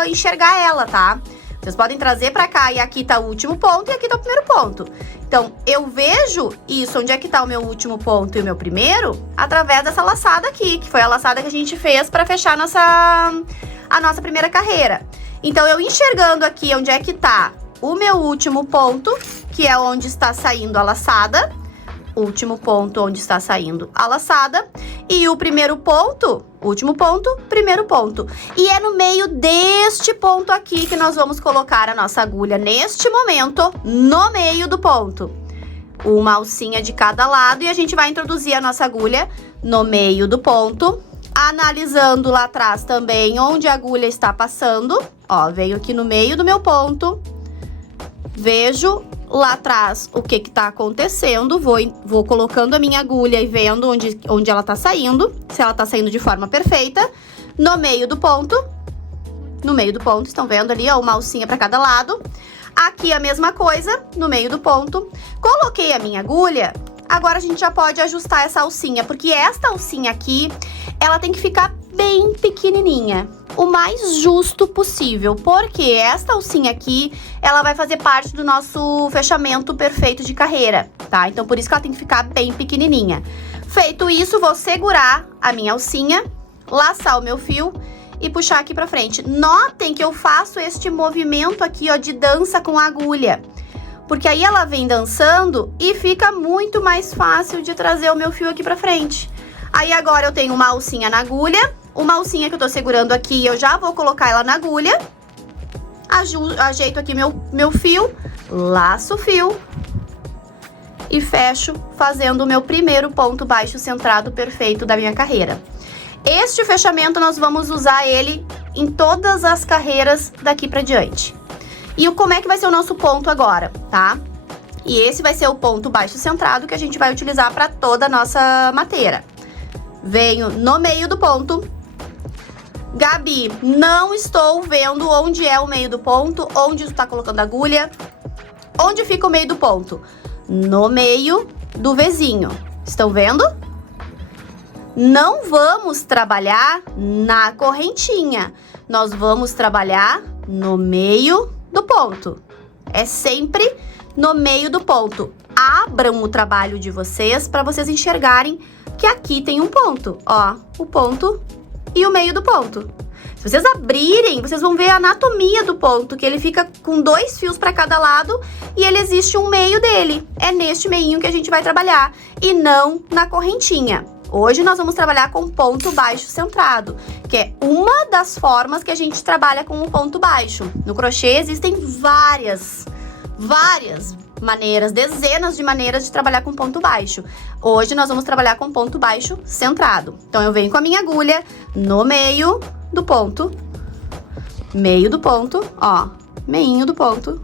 enxergar ela, tá? Vocês podem trazer pra cá e aqui tá o último ponto e aqui tá o primeiro ponto. Então, eu vejo isso, onde é que tá o meu último ponto e o meu primeiro, através dessa laçada aqui, que foi a laçada que a gente fez pra fechar a nossa primeira carreira. Então, eu enxergando aqui onde é que tá o meu último ponto, que é onde está saindo a laçada, último ponto onde está saindo a laçada, e o primeiro ponto, último ponto, primeiro ponto. E é no meio deste ponto aqui que nós vamos colocar a nossa agulha neste momento, no meio do ponto. Uma alcinha de cada lado e a gente vai introduzir a nossa agulha no meio do ponto, analisando lá atrás também onde a agulha está passando. Ó, veio aqui no meio do meu ponto, vejo lá atrás o que tá acontecendo, vou colocando a minha agulha e vendo onde ela tá saindo, se ela tá saindo de forma perfeita. No meio do ponto, estão vendo ali, ó, uma alcinha para cada lado. Aqui a mesma coisa, no meio do ponto. Coloquei a minha agulha, agora a gente já pode ajustar essa alcinha, porque esta alcinha aqui, ela tem que ficar bem pequenininha, o mais justo possível, porque esta alcinha aqui, ela vai fazer parte do nosso fechamento perfeito de carreira, tá? Então, por isso que ela tem que ficar bem pequenininha. Feito isso, vou segurar a minha alcinha, laçar o meu fio e puxar aqui pra frente. Notem que eu faço este movimento aqui, ó, de dança com a agulha, porque aí ela vem dançando e fica muito mais fácil de trazer o meu fio aqui pra frente. Aí agora eu tenho uma alcinha na agulha, uma alcinha que eu tô segurando aqui, eu já vou colocar ela na agulha, ajeito aqui meu fio, laço o fio e fecho fazendo o meu primeiro ponto baixo centrado perfeito da minha carreira. Este fechamento nós vamos usar ele em todas as carreiras daqui pra diante. E como é que vai ser o nosso ponto agora, tá? E esse vai ser o ponto baixo centrado que a gente vai utilizar para toda a nossa mateira. Venho no meio do ponto. Gabi, não estou vendo onde é o meio do ponto, onde tu tá colocando a agulha. Onde fica o meio do ponto? No meio do Vzinho. Estão vendo? Não vamos trabalhar na correntinha. Nós vamos trabalhar no meio do ponto. É sempre no meio do ponto. Abram o trabalho de vocês para vocês enxergarem que aqui tem um ponto. Ó, o ponto e o meio do ponto. Se vocês abrirem, vocês vão ver a anatomia do ponto, que ele fica com 2 fios para cada lado e ele existe um meio dele. É neste meinho que a gente vai trabalhar e não na correntinha. Hoje nós vamos trabalhar com ponto baixo centrado, que é uma das formas que a gente trabalha com o ponto baixo. No crochê existem várias maneiras, dezenas de maneiras de trabalhar com ponto baixo. Hoje nós vamos trabalhar com ponto baixo centrado. Então eu venho com a minha agulha no meio do ponto, ó, meinho do ponto,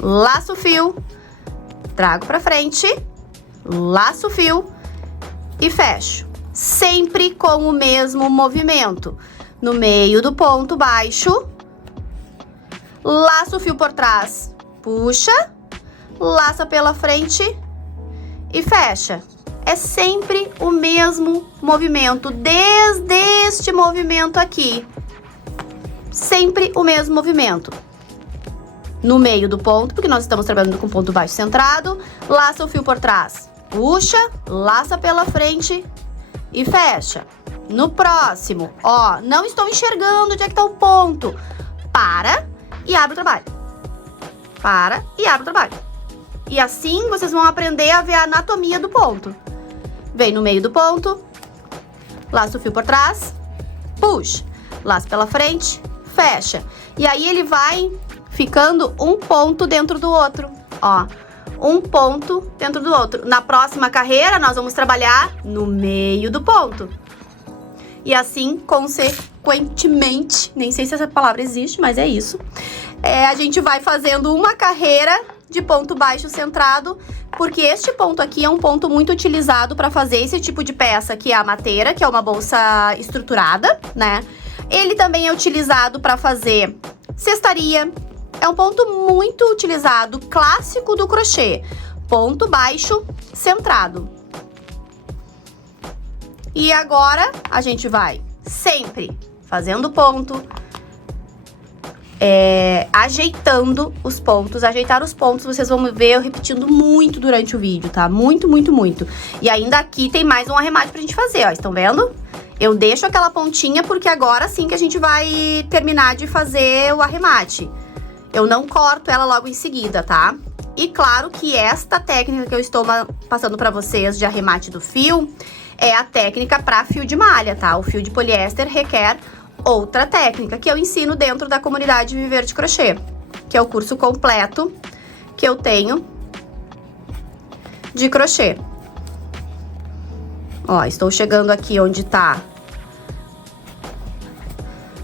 laço o fio, trago pra frente, laço o fio e fecho, sempre com o mesmo movimento, no meio do ponto baixo, laço o fio por trás, puxa, laça pela frente e fecha. É sempre o mesmo movimento, desde este movimento aqui. Sempre o mesmo movimento. No meio do ponto, porque nós estamos trabalhando com ponto baixo centrado, laça o fio por trás, puxa, laça pela frente e fecha. No próximo, ó, não estou enxergando onde é que tá o ponto. Para e abre o trabalho. Para e abre o trabalho. E assim vocês vão aprender a ver a anatomia do ponto. Vem no meio do ponto, laça o fio por trás, puxa, laça pela frente, fecha. E aí ele vai ficando um ponto dentro do outro, ó. Um ponto dentro do outro. Na próxima carreira, nós vamos trabalhar no meio do ponto. E assim, consequentemente, nem sei se essa palavra existe, mas é isso. A gente vai fazendo uma carreira de ponto baixo centrado, porque este ponto aqui é um ponto muito utilizado para fazer esse tipo de peça, que é a mateira, que é uma bolsa estruturada, né? Ele também é utilizado para fazer cestaria. É um ponto muito utilizado, clássico do crochê. Ponto baixo centrado. E agora a gente vai sempre fazendo ponto, ajeitando os pontos. Ajeitar os pontos, vocês vão ver eu repetindo muito durante o vídeo, tá? Muito, muito, muito. E ainda aqui tem mais um arremate pra gente fazer, ó. Estão vendo? Eu deixo aquela pontinha porque agora sim que a gente vai terminar de fazer o arremate. Eu não corto ela logo em seguida, tá? E claro que esta técnica que eu estou passando pra vocês de arremate do fio é a técnica pra fio de malha, tá? O fio de poliéster requer outra técnica que eu ensino dentro da comunidade Viver de Crochê, que é o curso completo que eu tenho de crochê. Ó, estou chegando aqui onde tá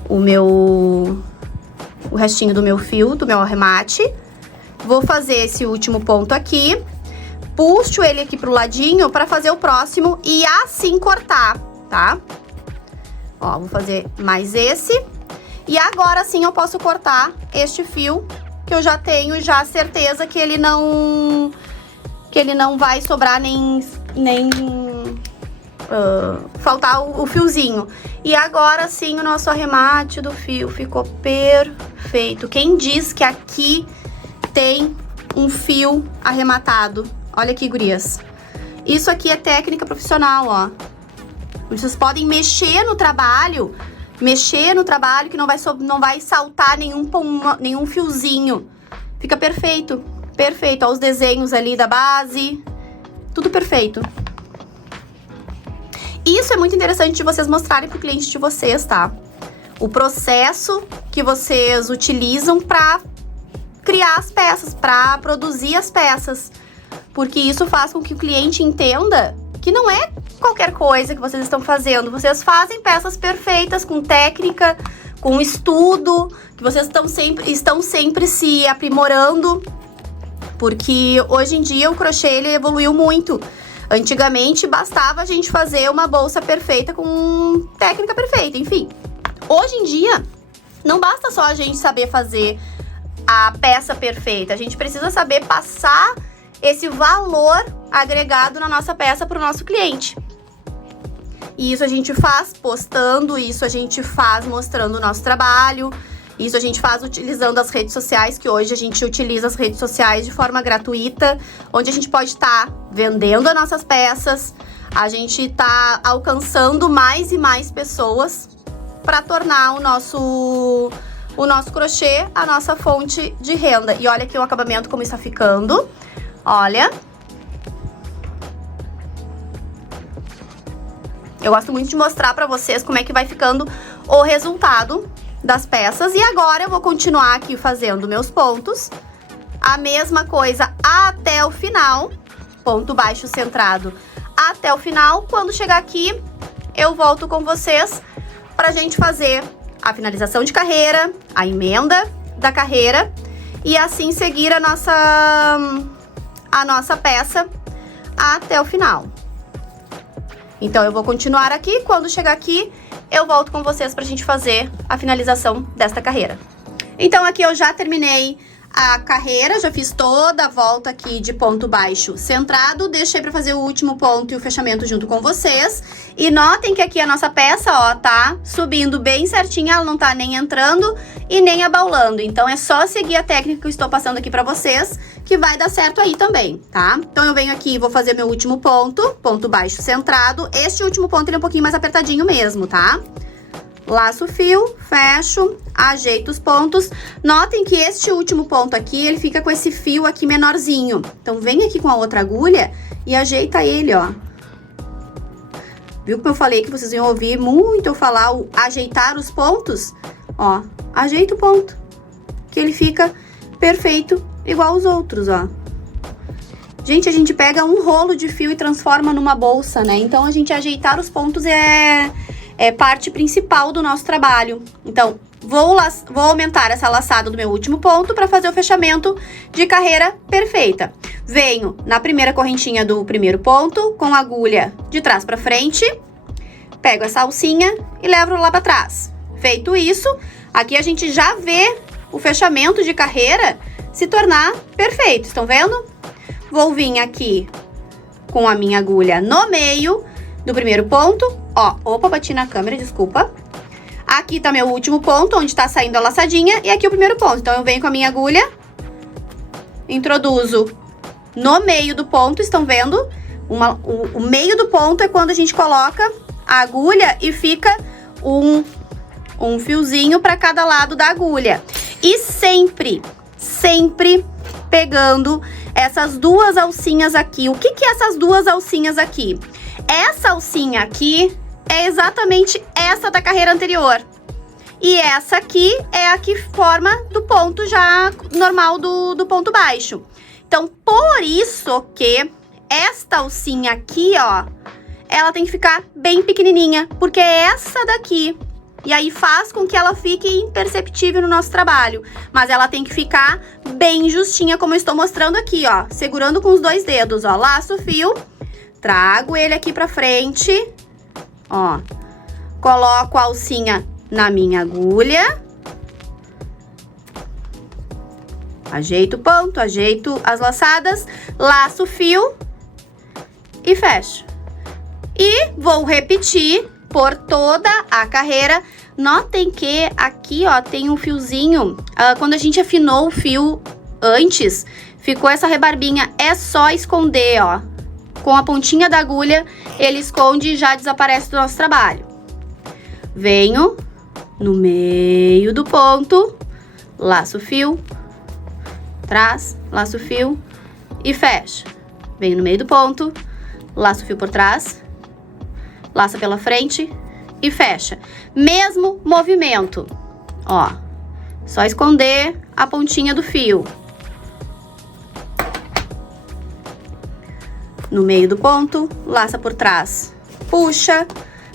o restinho do meu fio, do meu arremate. Vou fazer esse último ponto aqui, puxo ele aqui pro ladinho para fazer o próximo e assim cortar, tá? Ó, vou fazer mais esse. E agora sim eu posso cortar este fio, que eu já tenho já certeza que ele não vai sobrar nem faltar o fiozinho. E agora sim o nosso arremate do fio ficou perfeito. Quem diz que aqui tem um fio arrematado? Olha aqui, gurias. Isso aqui é técnica profissional, ó. Vocês podem mexer no trabalho que não vai saltar nenhum fiozinho. Fica perfeito, perfeito. Ó, os desenhos ali da base, tudo perfeito. Isso é muito interessante de vocês mostrarem pro cliente de vocês, tá? O processo que vocês utilizam para criar as peças, para produzir as peças. Porque isso faz com que o cliente entenda que não é qualquer coisa que vocês estão fazendo. Vocês fazem peças perfeitas, com técnica, com estudo, que vocês estão sempre se aprimorando. Porque hoje em dia o crochê ele evoluiu muito. Antigamente bastava a gente fazer uma bolsa perfeita com técnica perfeita, enfim. Hoje em dia não basta só a gente saber fazer a peça perfeita, a gente precisa saber passar esse valor agregado na nossa peça para o nosso cliente. E isso a gente faz postando, isso a gente faz mostrando o nosso trabalho, isso a gente faz utilizando as redes sociais, que hoje a gente utiliza as redes sociais de forma gratuita, onde a gente pode estar vendendo as nossas peças, a gente está alcançando mais e mais pessoas para tornar o nosso crochê a nossa fonte de renda. E olha aqui o acabamento como está ficando, olha. Eu gosto muito de mostrar pra vocês como é que vai ficando o resultado das peças. E agora eu vou continuar aqui fazendo meus pontos. A mesma coisa até o final. Ponto baixo centrado até o final. Quando chegar aqui, eu volto com vocês pra gente fazer a finalização de carreira, a emenda da carreira. E assim seguir a nossa peça até o final. Então, eu vou continuar aqui. Quando chegar aqui, eu volto com vocês pra gente fazer a finalização desta carreira. Então, aqui eu já terminei a carreira, já fiz toda a volta aqui de ponto baixo centrado, deixei pra fazer o último ponto e o fechamento junto com vocês. E notem que aqui a nossa peça, ó, tá subindo bem certinha, ela não tá nem entrando e nem abaulando. Então, é só seguir a técnica que eu estou passando aqui pra vocês, que vai dar certo aí também, tá? Então, eu venho aqui e vou fazer meu último ponto, ponto baixo centrado. Este último ponto, ele é um pouquinho mais apertadinho mesmo, tá? Laço o fio, fecho, ajeito os pontos. Notem que este último ponto aqui, ele fica com esse fio aqui menorzinho. Então, vem aqui com a outra agulha e ajeita ele, ó. Viu como eu falei que vocês iam ouvir muito eu falar o ajeitar os pontos? Ó, ajeita o ponto, que ele fica perfeito, igual os outros, ó. Gente, a gente pega um rolo de fio e transforma numa bolsa, né? Então, a gente ajeitar os pontos é parte principal do nosso trabalho. Então, vou aumentar essa laçada do meu último ponto para fazer o fechamento de carreira perfeita. Venho na primeira correntinha do primeiro ponto, com a agulha de trás para frente, pego essa alcinha e levo lá para trás. Feito isso, aqui a gente já vê o fechamento de carreira se tornar perfeito, estão vendo? Vou vir aqui com a minha agulha no meio do primeiro ponto. Ó, opa, bati na câmera, desculpa. Aqui tá meu último ponto, onde tá saindo a laçadinha, e aqui o primeiro ponto. Então, eu venho com a minha agulha, introduzo no meio do ponto, estão vendo? O meio do ponto é quando a gente coloca a agulha e fica um fiozinho para cada lado da agulha. E sempre pegando essas duas alcinhas aqui. O que que é essas duas alcinhas aqui? Essa alcinha aqui é exatamente essa da carreira anterior. E essa aqui é a que forma do ponto já normal do ponto baixo. Então, por isso que esta alcinha aqui, ó, ela tem que ficar bem pequenininha, porque é essa daqui. E aí faz com que ela fique imperceptível no nosso trabalho. Mas ela tem que ficar bem justinha, como eu estou mostrando aqui, ó. Segurando com os dois dedos, ó. Laço o fio, trago ele aqui pra frente, ó. Coloco a alcinha na minha agulha. Ajeito o ponto, ajeito as laçadas, laço o fio e fecho. E vou repetir por toda a carreira. Notem que aqui, ó, tem um fiozinho. Quando a gente afinou o fio antes, ficou essa rebarbinha. É só esconder, ó. Com a pontinha da agulha, ele esconde e já desaparece do nosso trabalho. Venho no meio do ponto, laço o fio, trás, laço o fio e fecha. Venho no meio do ponto, laço o fio por trás, laça pela frente e fecha. Mesmo movimento, ó. Só esconder a pontinha do fio. No meio do ponto, laça por trás, puxa,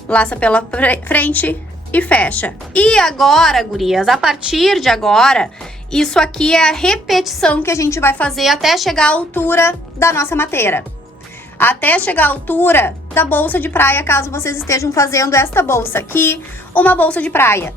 laça pela frente e fecha. E agora, gurias, a partir de agora, isso aqui é a repetição que a gente vai fazer até chegar à altura da nossa mateira. Até chegar à altura da bolsa de praia, caso vocês estejam fazendo esta bolsa aqui, uma bolsa de praia.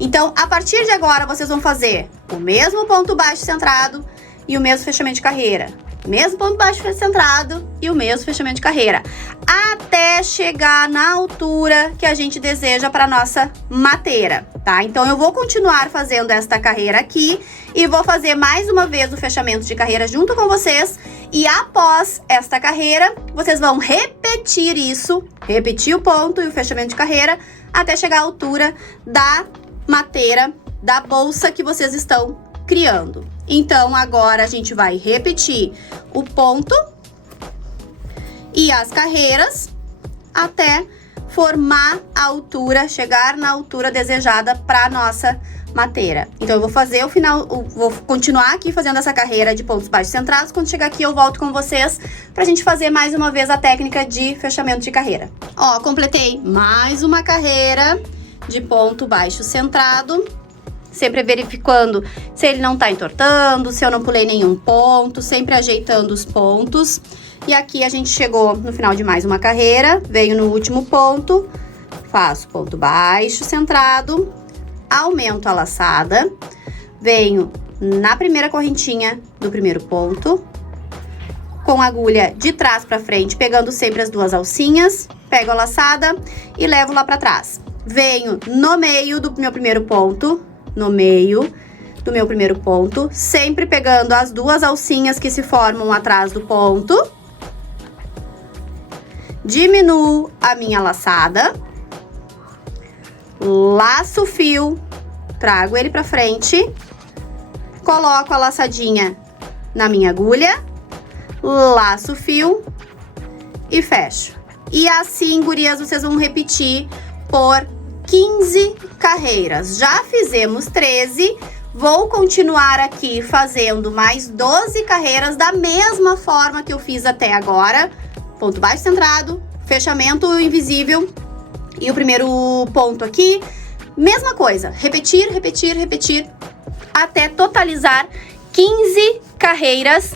Então, a partir de agora, vocês vão fazer o mesmo ponto baixo centrado e o mesmo fechamento de carreira. mesmo ponto baixo centrado e o mesmo fechamento de carreira, até chegar na altura que a gente deseja para nossa mateira, tá? Então, eu vou continuar fazendo esta carreira aqui e vou fazer mais uma vez o fechamento de carreira junto com vocês. E após esta carreira, vocês vão repetir isso, repetir o ponto e o fechamento de carreira até chegar à altura da mateira, da bolsa que vocês estão criando. Então, agora a gente vai repetir o ponto e as carreiras até formar a altura, chegar na altura desejada para nossa mateira. Então, eu vou fazer o final, vou continuar aqui fazendo essa carreira de pontos baixos centrados. Quando chegar aqui, eu volto com vocês pra gente fazer mais uma vez a técnica de fechamento de carreira. Ó, completei mais uma carreira de ponto baixo centrado, sempre verificando se ele não tá entortando, se eu não pulei nenhum ponto, sempre ajeitando os pontos. E aqui a gente chegou no final de mais uma carreira, venho no último ponto, faço ponto baixo centrado, aumento a laçada, venho na primeira correntinha do primeiro ponto, com a agulha de trás para frente, pegando sempre as duas alcinhas, pego a laçada e levo lá para trás. Venho no meio do meu primeiro ponto, sempre pegando as duas alcinhas que se formam atrás do ponto, diminuo a minha laçada, laço o fio, trago ele pra frente, coloco a laçadinha na minha agulha, laço o fio e fecho. E assim, gurias, vocês vão repetir por 15 carreiras. Já fizemos 13, vou continuar aqui fazendo mais 12 carreiras da mesma forma que eu fiz até agora. Ponto baixo centrado, fechamento invisível. E o primeiro ponto aqui, mesma coisa, repetir, até totalizar 15 carreiras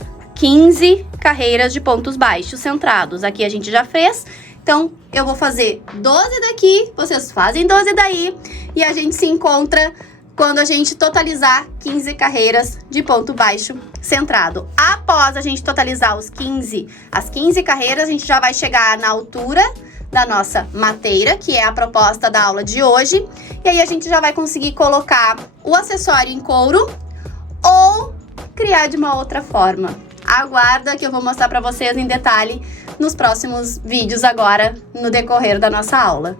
de pontos baixos centrados. Aqui a gente já fez, então eu vou fazer 12 daqui, vocês fazem 12 daí, e a gente se encontra quando a gente totalizar 15 carreiras de ponto baixo centrado. Após a gente totalizar as 15 carreiras, a gente já vai chegar na altura da nossa mateira, que é a proposta da aula de hoje. E aí a gente já vai conseguir colocar o acessório em couro ou criar de uma outra forma. Aguarda que eu vou mostrar para vocês em detalhe nos próximos vídeos agora no decorrer da nossa aula.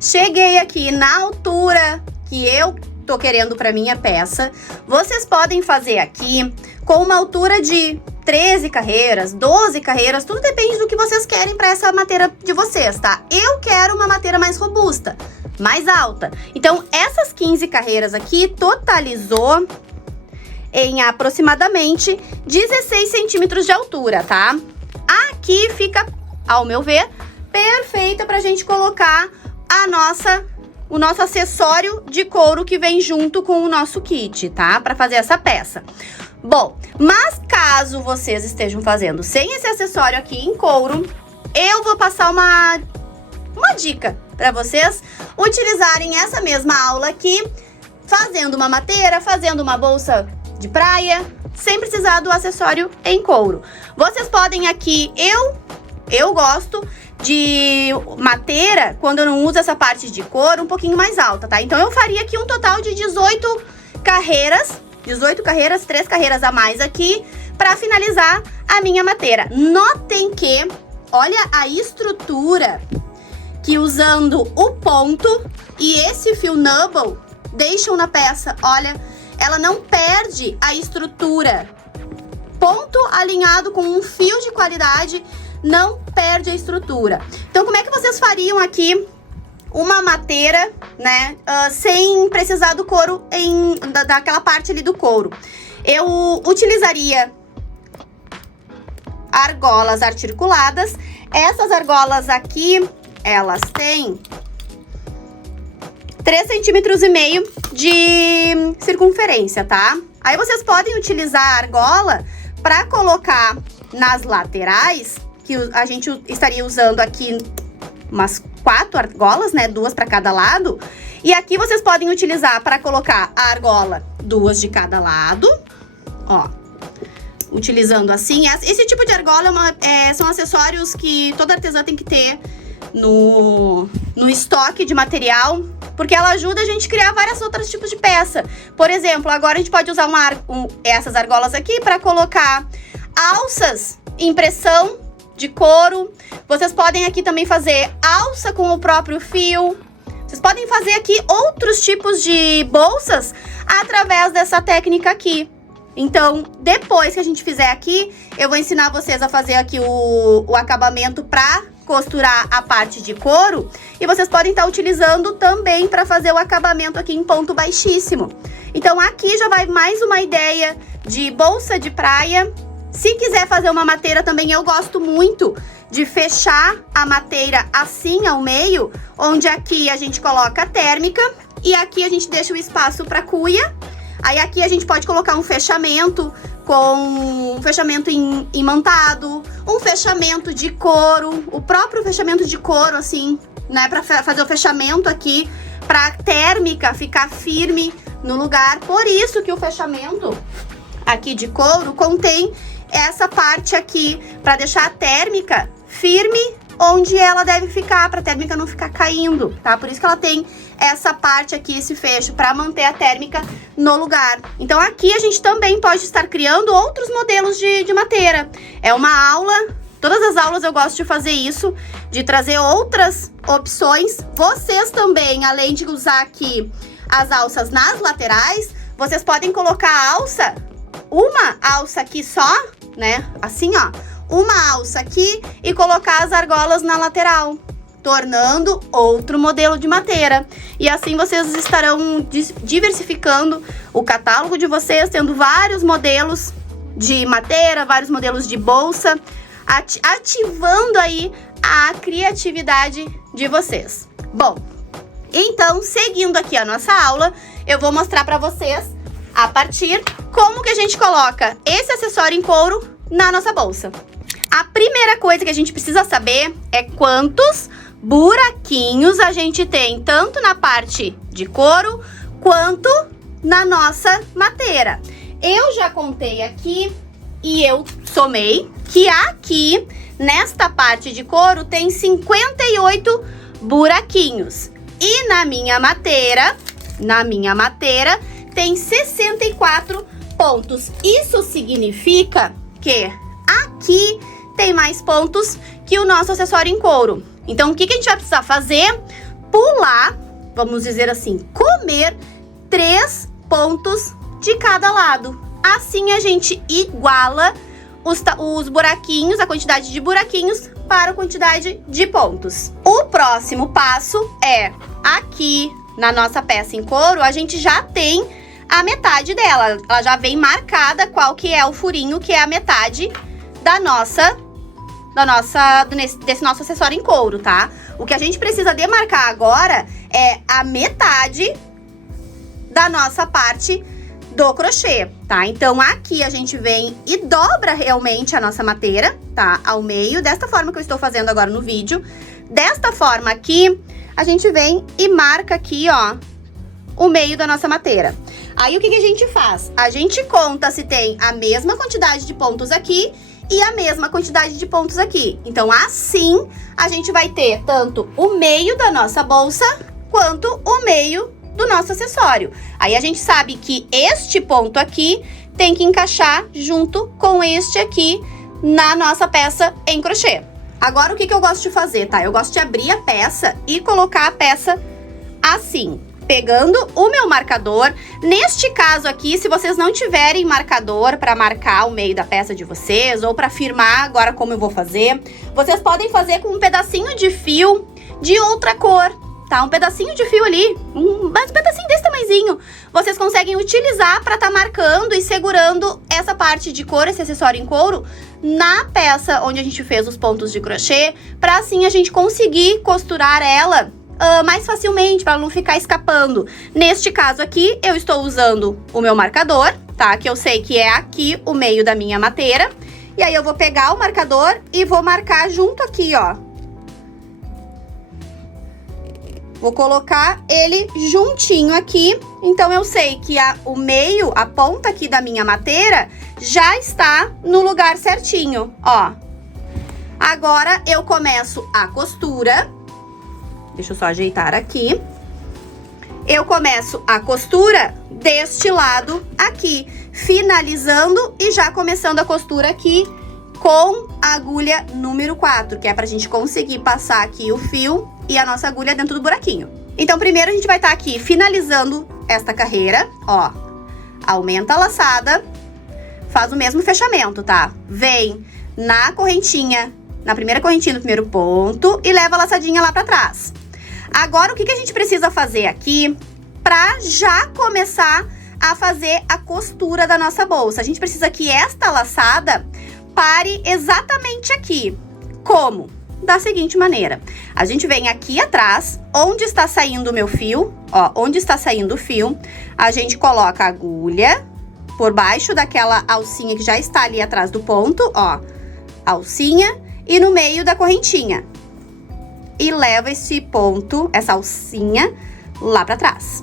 Cheguei aqui na altura que eu tô querendo para minha peça. Vocês podem fazer aqui com uma altura de 13 carreiras, 12 carreiras, tudo depende do que vocês querem para essa mateira de vocês, tá? Eu quero uma mateira mais robusta, mais alta. Então, essas 15 carreiras aqui totalizou em aproximadamente 16 centímetros de altura, tá? Aqui fica, ao meu ver, perfeita pra gente colocar o nosso acessório de couro que vem junto com o nosso kit, tá? Pra fazer essa peça. Bom, mas caso vocês estejam fazendo sem esse acessório aqui em couro, eu vou passar uma dica para vocês utilizarem essa mesma aula aqui, fazendo uma mateira, fazendo uma bolsa de praia, sem precisar do acessório em couro. Vocês podem aqui, eu gosto de mateira, quando eu não uso essa parte de couro, um pouquinho mais alta, tá? Então, eu faria aqui um total de 18 carreiras, 3 carreiras a mais aqui, para finalizar a minha mateira. Notem que, olha a estrutura que usando o ponto e esse fio nubble deixam na peça. Olha, ela não perde a estrutura. Ponto alinhado com um fio de qualidade não perde a estrutura. Então, como é que vocês fariam aqui uma mateira, né, sem precisar do couro, daquela parte ali do couro? Eu utilizaria argolas articuladas. Essas argolas aqui, elas têm 3,5 centímetros de circunferência, tá? Aí vocês podem utilizar a argola para colocar nas laterais, que a gente estaria usando aqui umas 4 argolas, né? 2 para cada lado. E aqui vocês podem utilizar para colocar a argola 2 de cada lado, ó. utilizando assim. Esse tipo de argola são acessórios que toda artesã tem que ter no estoque de material, porque ela ajuda a gente a criar vários outros tipos de peça. Por exemplo, agora a gente pode usar essas argolas aqui para colocar alças, impressão de couro. Vocês podem aqui também fazer alça com o próprio fio. Vocês podem fazer aqui outros tipos de bolsas através dessa técnica aqui. Então, depois que a gente fizer aqui, eu vou ensinar vocês a fazer aqui o acabamento para costurar a parte de couro. E vocês podem estar utilizando também para fazer o acabamento aqui em ponto baixíssimo. Então, aqui já vai mais uma ideia de bolsa de praia. Se quiser fazer uma mateira também, eu gosto muito de fechar a mateira assim ao meio, onde aqui a gente coloca a térmica e aqui a gente deixa o espaço para cuia. Aí aqui a gente pode colocar um fechamento com um fechamento imantado, um fechamento de couro, o próprio fechamento de couro assim, né, para fazer o fechamento aqui, para a térmica ficar firme no lugar. Por isso que o fechamento aqui de couro contém essa parte aqui, para deixar a térmica firme onde ela deve ficar, para a térmica não ficar caindo, tá? Por isso que ela tem essa parte aqui, esse fecho, para manter a térmica no lugar. Então aqui a gente também pode estar criando outros modelos de mateira. É uma aula, todas as aulas eu gosto de fazer isso, de trazer outras opções. Vocês também, além de usar aqui as alças nas laterais, vocês podem colocar a alça, uma alça aqui só, né? Assim, ó, uma alça aqui e colocar as argolas na lateral, tornando outro modelo de mateira. E assim vocês estarão diversificando o catálogo de vocês, tendo vários modelos de mateira, vários modelos de bolsa, ativando aí a criatividade de vocês. Bom, então, seguindo aqui a nossa aula, eu vou mostrar para vocês a partir como que a gente coloca esse acessório em couro na nossa bolsa. A primeira coisa que a gente precisa saber é quantos buraquinhos a gente tem, tanto na parte de couro quanto na nossa mateira. Eu já contei aqui e eu somei que aqui, nesta parte de couro, tem 58 buraquinhos. E na minha mateira, tem 64 pontos. Isso significa que aqui tem mais pontos que o nosso acessório em couro. Então, o que a gente vai precisar fazer? Pular, vamos dizer assim, comer 3 pontos de cada lado. Assim, a gente iguala os buraquinhos, a quantidade de buraquinhos para a quantidade de pontos. O próximo passo é, aqui na nossa peça em couro, a gente já tem a metade dela. Ela já vem marcada qual que é o furinho, que é a metade desse nosso acessório em couro, tá? O que a gente precisa demarcar agora é a metade da nossa parte do crochê, tá? Então, aqui a gente vem e dobra realmente a nossa mateira, tá? Ao meio, desta forma que eu estou fazendo agora no vídeo. Desta forma aqui, a gente vem e marca aqui, ó, o meio da nossa mateira. Aí, o que a gente faz? A gente conta se tem a mesma quantidade de pontos aqui e a mesma quantidade de pontos aqui. Então, assim, a gente vai ter tanto o meio da nossa bolsa quanto o meio do nosso acessório. Aí a gente sabe que este ponto aqui tem que encaixar junto com este aqui na nossa peça em crochê. Agora, o que eu gosto de fazer, tá? Eu gosto de abrir a peça e colocar a peça assim, pegando o meu marcador. Neste caso aqui, se vocês não tiverem marcador para marcar o meio da peça de vocês ou para firmar agora como eu vou fazer, vocês podem fazer com um pedacinho de fio de outra cor, tá? Um pedacinho de fio ali, um pedacinho desse tamanhozinho, vocês conseguem utilizar para estar marcando e segurando essa parte de couro, esse acessório em couro, na peça onde a gente fez os pontos de crochê, para assim a gente conseguir costurar ela mais facilmente, para não ficar escapando. Neste caso aqui, eu estou usando o meu marcador, tá? Que eu sei que é aqui o meio da minha mateira. E aí eu vou pegar o marcador e vou marcar junto aqui, ó, Vou colocar ele juntinho aqui, então eu sei que o meio, a ponta aqui da minha mateira, já está no lugar certinho, ó. Agora eu começo a costura. Deixa eu só ajeitar aqui. Eu começo a costura deste lado aqui, finalizando e já começando a costura aqui com a agulha número 4, que é pra gente conseguir passar aqui o fio e a nossa agulha dentro do buraquinho. Então, primeiro a gente vai estar aqui finalizando esta carreira, ó. Aumenta a laçada, faz o mesmo fechamento, tá? Vem na correntinha, na primeira correntinha do primeiro ponto e leva a laçadinha lá pra trás. Agora, o que a gente precisa fazer aqui pra já começar a fazer a costura da nossa bolsa? A gente precisa que esta laçada pare exatamente aqui. Como? Da seguinte maneira. A gente vem aqui atrás, onde está saindo o meu fio, ó, onde está saindo o fio, a gente coloca a agulha por baixo daquela alcinha que já está ali atrás do ponto, ó, alcinha, e no meio da correntinha. E leva esse ponto, essa alcinha, lá pra trás.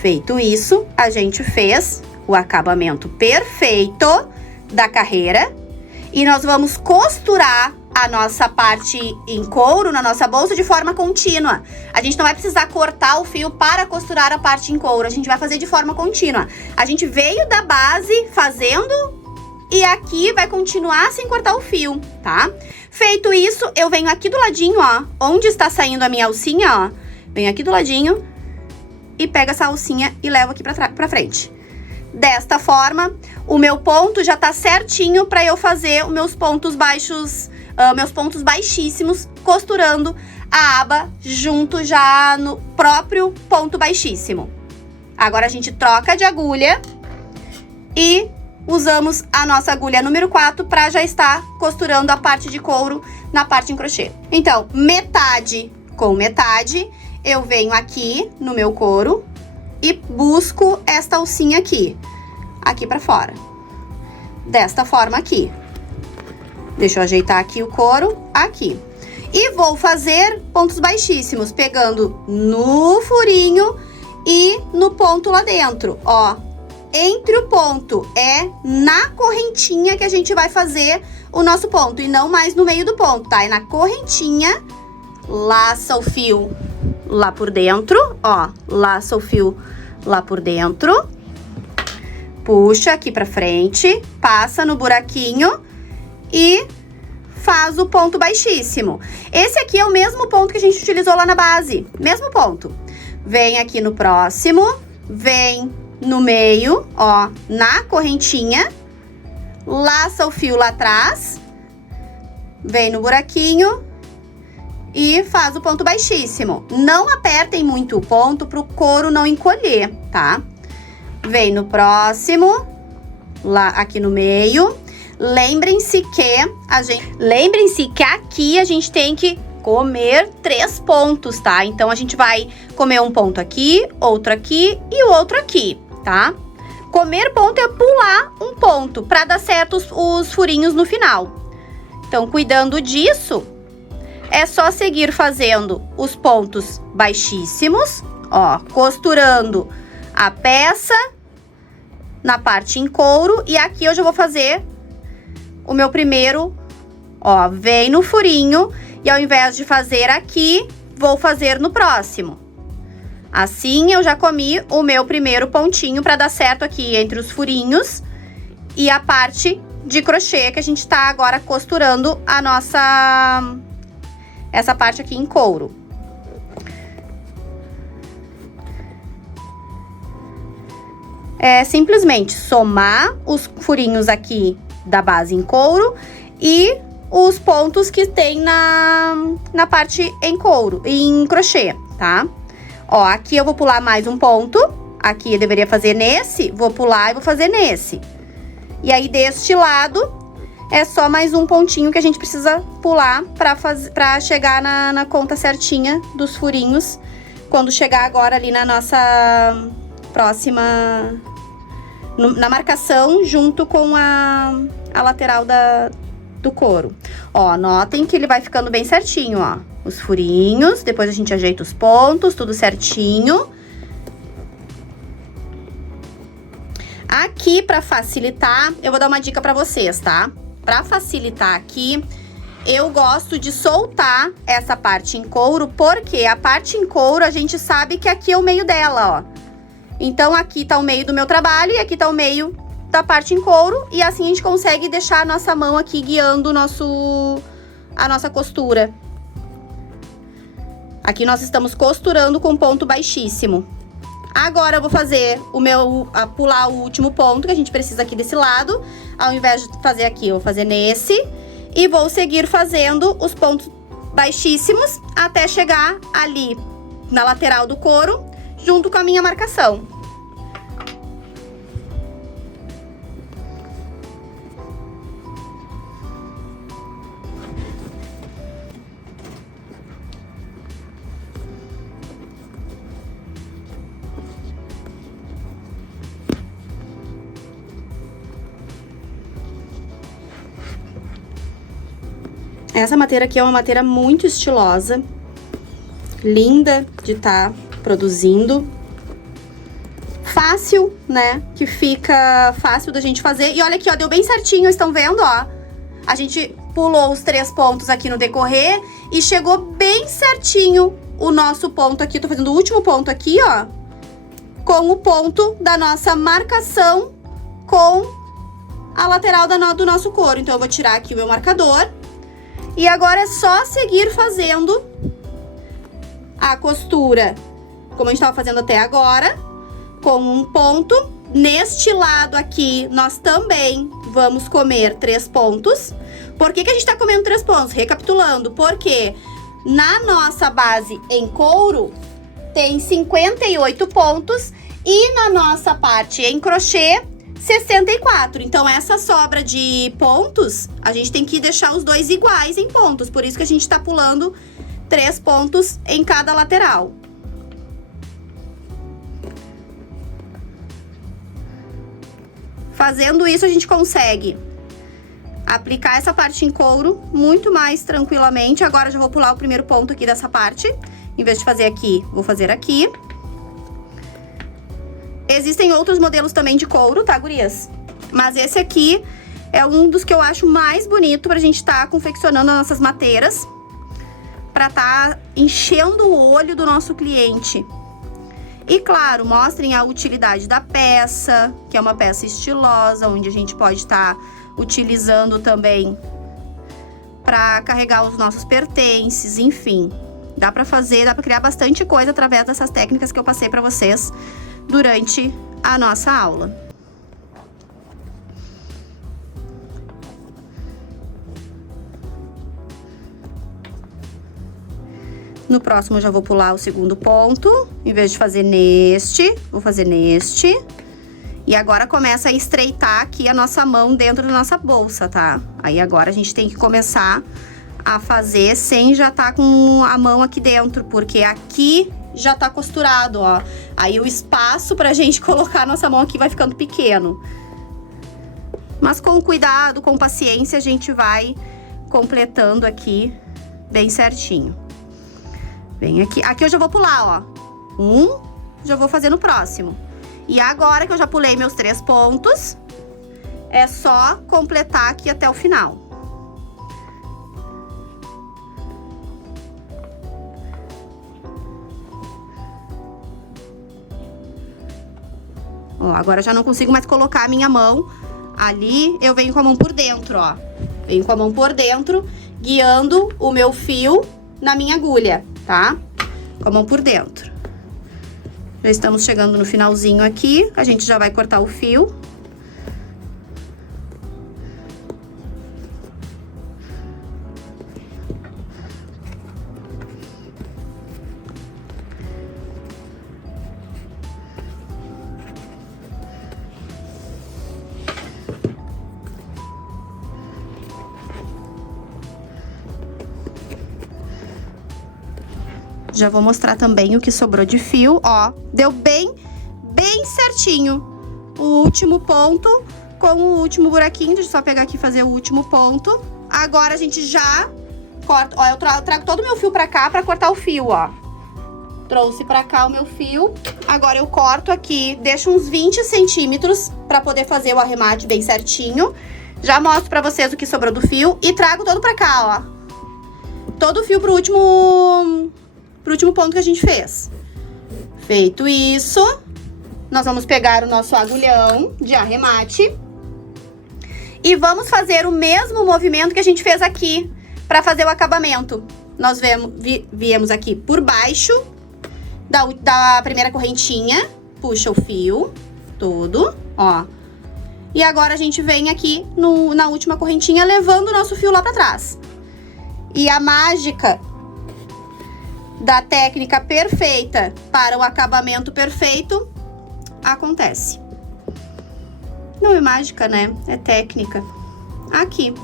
Feito isso, a gente fez o acabamento perfeito da carreira e nós vamos costurar a nossa parte em couro na nossa bolsa de forma contínua. A gente não vai precisar cortar o fio para costurar a parte em couro, a gente vai fazer de forma contínua. A gente veio da base fazendo e aqui vai continuar sem cortar o fio, tá? Feito isso, eu venho aqui do ladinho, ó, onde está saindo a minha alcinha, ó. Venho aqui do ladinho e pego essa alcinha e levo aqui pra frente. Desta forma, o meu ponto já tá certinho pra eu fazer os meus pontos baixos, meus pontos baixíssimos, costurando a aba junto já no próprio ponto baixíssimo. Agora a gente troca de agulha e usamos a nossa agulha número 4 para já estar costurando a parte de couro na parte em crochê. Então, metade com metade, eu venho aqui no meu couro e busco esta alcinha aqui para fora. Desta forma aqui. Deixa eu ajeitar aqui o couro, aqui. E vou fazer pontos baixíssimos, pegando no furinho e no ponto lá dentro, ó. Entre o ponto, é na correntinha que a gente vai fazer o nosso ponto, e não mais no meio do ponto, tá? É na correntinha, laça o fio lá por dentro, ó, laça o fio lá por dentro, puxa aqui pra frente, passa no buraquinho e faz o ponto baixíssimo. Esse aqui é o mesmo ponto que a gente utilizou lá na base, mesmo ponto. Vem aqui no próximo, vem no meio, ó, na correntinha, laça o fio lá atrás, vem no buraquinho e faz o ponto baixíssimo. Não apertem muito o ponto pro couro não encolher, tá? Vem no próximo, lá aqui no meio. Lembrem-se que aqui a gente tem que comer 3 pontos, tá? Então, a gente vai comer um ponto aqui, outro aqui e o outro aqui, tá? Comer ponto é pular um ponto para dar certo os furinhos no final. Então, cuidando disso, é só seguir fazendo os pontos baixíssimos, ó, costurando a peça na parte em couro. E aqui eu já vou fazer o meu primeiro, ó, vem no furinho e ao invés de fazer aqui, vou fazer no próximo. Assim, eu já comi o meu primeiro pontinho para dar certo aqui entre os furinhos e a parte de crochê que a gente tá agora costurando a nossa... essa parte aqui em couro. É simplesmente somar os furinhos aqui da base em couro e os pontos que tem na parte em couro, em crochê, tá? Ó, aqui eu vou pular mais um ponto, aqui eu deveria fazer nesse, vou pular e vou fazer nesse. E aí, deste lado, é só mais um pontinho que a gente precisa pular pra chegar na conta certinha dos furinhos, quando chegar agora ali na nossa próxima... na marcação, junto com a lateral do couro. Ó, notem que ele vai ficando bem certinho, ó. os furinhos, depois a gente ajeita os pontos, tudo certinho. Aqui, pra facilitar, eu vou dar uma dica pra vocês, tá? Pra facilitar aqui, eu gosto de soltar essa parte em couro, porque a parte em couro a gente sabe que aqui é o meio dela, ó. Então, aqui tá o meio do meu trabalho e aqui tá o meio da parte em couro. E assim a gente consegue deixar a nossa mão aqui guiando a nossa costura. Aqui nós estamos costurando com ponto baixíssimo. Agora eu vou fazer pular o último ponto que a gente precisa aqui desse lado. Ao invés de fazer aqui, eu vou fazer nesse. E vou seguir fazendo os pontos baixíssimos até chegar ali na lateral do couro, junto com a minha marcação. Essa mateira aqui é uma mateira muito estilosa, linda de estar produzindo, fácil, né, que fica fácil da gente fazer. E olha aqui, ó, deu bem certinho, estão vendo, ó? A gente pulou os 3 pontos aqui no decorrer e chegou bem certinho o nosso ponto aqui. Tô fazendo o último ponto aqui, ó, com o ponto da nossa marcação com a lateral do nosso couro. Então, eu vou tirar aqui o meu marcador. E agora é só seguir fazendo a costura, como a gente estava fazendo até agora, com um ponto. Neste lado aqui, nós também vamos comer 3 pontos. Por que que a gente está comendo 3 pontos? Recapitulando, porque na nossa base em couro tem 58 pontos e na nossa parte em crochê 64. Então, essa sobra de pontos, a gente tem que deixar os dois iguais em pontos. Por isso que a gente tá pulando 3 pontos em cada lateral. Fazendo isso, a gente consegue aplicar essa parte em couro muito mais tranquilamente. Agora, eu já vou pular o primeiro ponto aqui dessa parte. Em vez de fazer aqui, vou fazer aqui. Existem outros modelos também de couro, tá, gurias? Mas esse aqui é um dos que eu acho mais bonito pra gente tá confeccionando as nossas mateiras, pra tá enchendo o olho do nosso cliente. E claro, mostrem a utilidade da peça, que é uma peça estilosa, onde a gente pode estar utilizando também pra carregar os nossos pertences, enfim. Dá pra fazer, dá pra criar bastante coisa através dessas técnicas que eu passei pra vocês durante a nossa aula. No próximo, eu já vou pular o segundo ponto. Em vez de fazer neste, vou fazer neste. E agora começa a estreitar aqui a nossa mão dentro da nossa bolsa, tá? Aí agora a gente tem que começar a fazer sem já tá com a mão aqui dentro, porque aqui já tá costurado, ó. Aí o espaço pra gente colocar a nossa mão aqui vai ficando pequeno. Mas com cuidado, com paciência, a gente vai completando aqui bem certinho. Vem aqui. Aqui eu já vou pular, ó. Já vou fazer no próximo. E agora que eu já pulei meus 3 pontos, é só completar aqui até o final. Ó, agora eu já não consigo mais colocar a minha mão ali, eu venho com a mão por dentro, ó. Venho com a mão por dentro, guiando o meu fio na minha agulha, tá? Com a mão por dentro. Já estamos chegando no finalzinho aqui, a gente já vai cortar o fio. Já vou mostrar também o que sobrou de fio, ó. Deu bem certinho o último ponto com o último buraquinho. Deixa eu só pegar aqui e fazer o último ponto. Agora a gente já Corto, ó, eu trago todo o meu fio pra cá pra cortar o fio, ó. Trouxe pra cá o meu fio. Agora eu corto aqui, deixo uns 20 centímetros pra poder fazer o arremate bem certinho. Já mostro pra vocês o que sobrou do fio e trago todo pra cá, ó. Todo o fio pro último ponto que a gente fez. Feito isso, nós vamos pegar o nosso agulhão de arremate e vamos fazer o mesmo movimento que a gente fez aqui para fazer o acabamento. Nós viemos aqui por baixo da primeira correntinha, puxa o fio todo, ó. E agora a gente vem aqui na última correntinha levando o nosso fio lá para trás. E a mágica da técnica perfeita para o acabamento perfeito acontece. Não é mágica, né? É técnica. Aqui.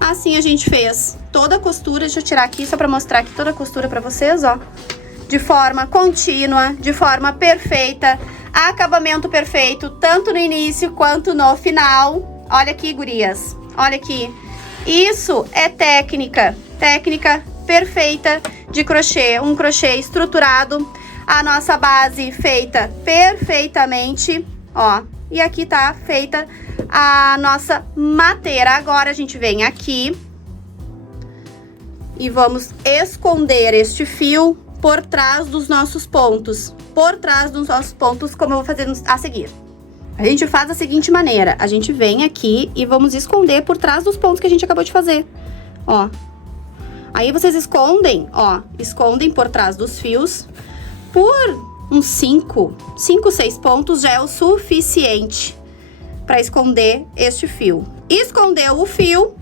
Assim a gente fez toda a costura. Deixa eu tirar aqui só para mostrar aqui toda a costura para vocês, ó. De forma contínua, de forma perfeita. Acabamento perfeito, tanto no início quanto no final. Olha aqui, gurias. Olha aqui. Isso é técnica. Técnica perfeita de crochê. Um crochê estruturado. A nossa base feita perfeitamente, ó. E aqui tá feita a nossa mateira. Agora a gente vem aqui e vamos esconder este fio por trás dos nossos pontos. Por trás dos nossos pontos, como eu vou fazer a seguir. A gente faz da seguinte maneira. A gente vem aqui e vamos esconder por trás dos pontos que a gente acabou de fazer. Ó. Aí vocês escondem, ó. Escondem por trás dos fios. Por uns 5, 6 pontos já é o suficiente para esconder este fio. Escondeu o fio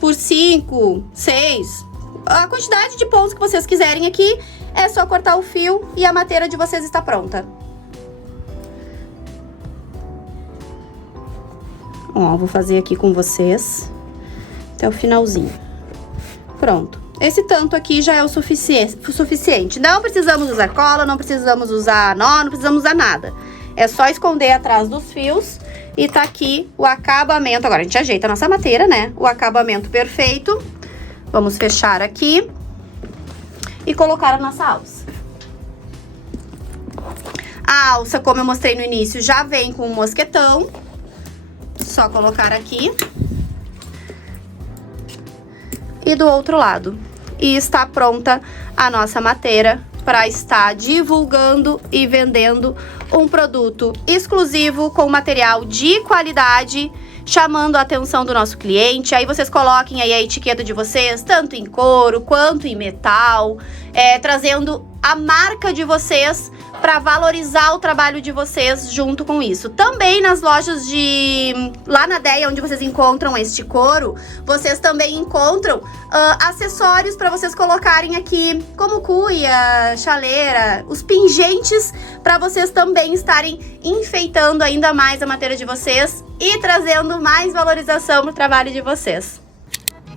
por 5, 6, a quantidade de pontos que vocês quiserem aqui, é só cortar o fio e a mateira de vocês está pronta. Ó, vou fazer aqui com vocês até o finalzinho. Pronto. Esse tanto aqui já é o suficiente. Não precisamos usar cola, não precisamos usar nó, não precisamos usar nada. É só esconder atrás dos fios e tá aqui o acabamento. Agora a gente ajeita a nossa mateira, né? O acabamento perfeito. Vamos fechar aqui e colocar a nossa alça. A alça, como eu mostrei no início, já vem com um mosquetão. Só colocar aqui. E do outro lado. E está pronta a nossa mateira para estar divulgando e vendendo um produto exclusivo com material de qualidade, chamando a atenção do nosso cliente. Aí vocês coloquem aí a etiqueta de vocês, tanto em couro quanto em metal, trazendo a marca de vocês para valorizar o trabalho de vocês junto com isso. Também nas lojas lá na Deia, onde vocês encontram este couro, vocês também encontram acessórios para vocês colocarem aqui, como cuia, chaleira, os pingentes, para vocês também estarem enfeitando ainda mais a matéria de vocês e trazendo mais valorização no trabalho de vocês.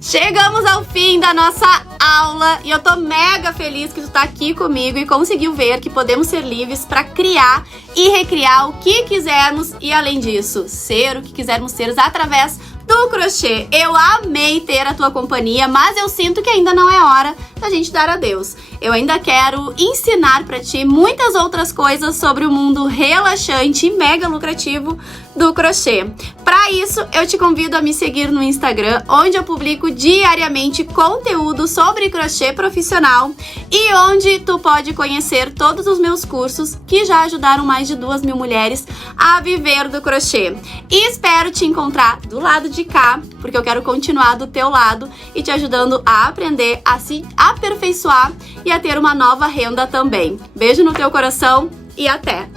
Chegamos ao fim da nossa aula e eu tô mega feliz que tu tá aqui comigo e conseguiu ver que podemos ser livres para criar e recriar o que quisermos e, além disso, ser o que quisermos ser através do crochê. Eu amei ter a tua companhia, mas eu sinto que ainda não é hora da gente dar adeus. Eu ainda quero ensinar pra ti muitas outras coisas sobre o mundo relaxante e mega lucrativo do crochê. Para isso, eu te convido a me seguir no Instagram, onde eu publico diariamente conteúdo sobre crochê profissional e onde tu pode conhecer todos os meus cursos que já ajudaram mais de 2.000 mulheres a viver do crochê. E espero te encontrar do lado de cá, porque eu quero continuar do teu lado e te ajudando a aprender, a se aperfeiçoar e a ter uma nova renda também. Beijo no teu coração e até!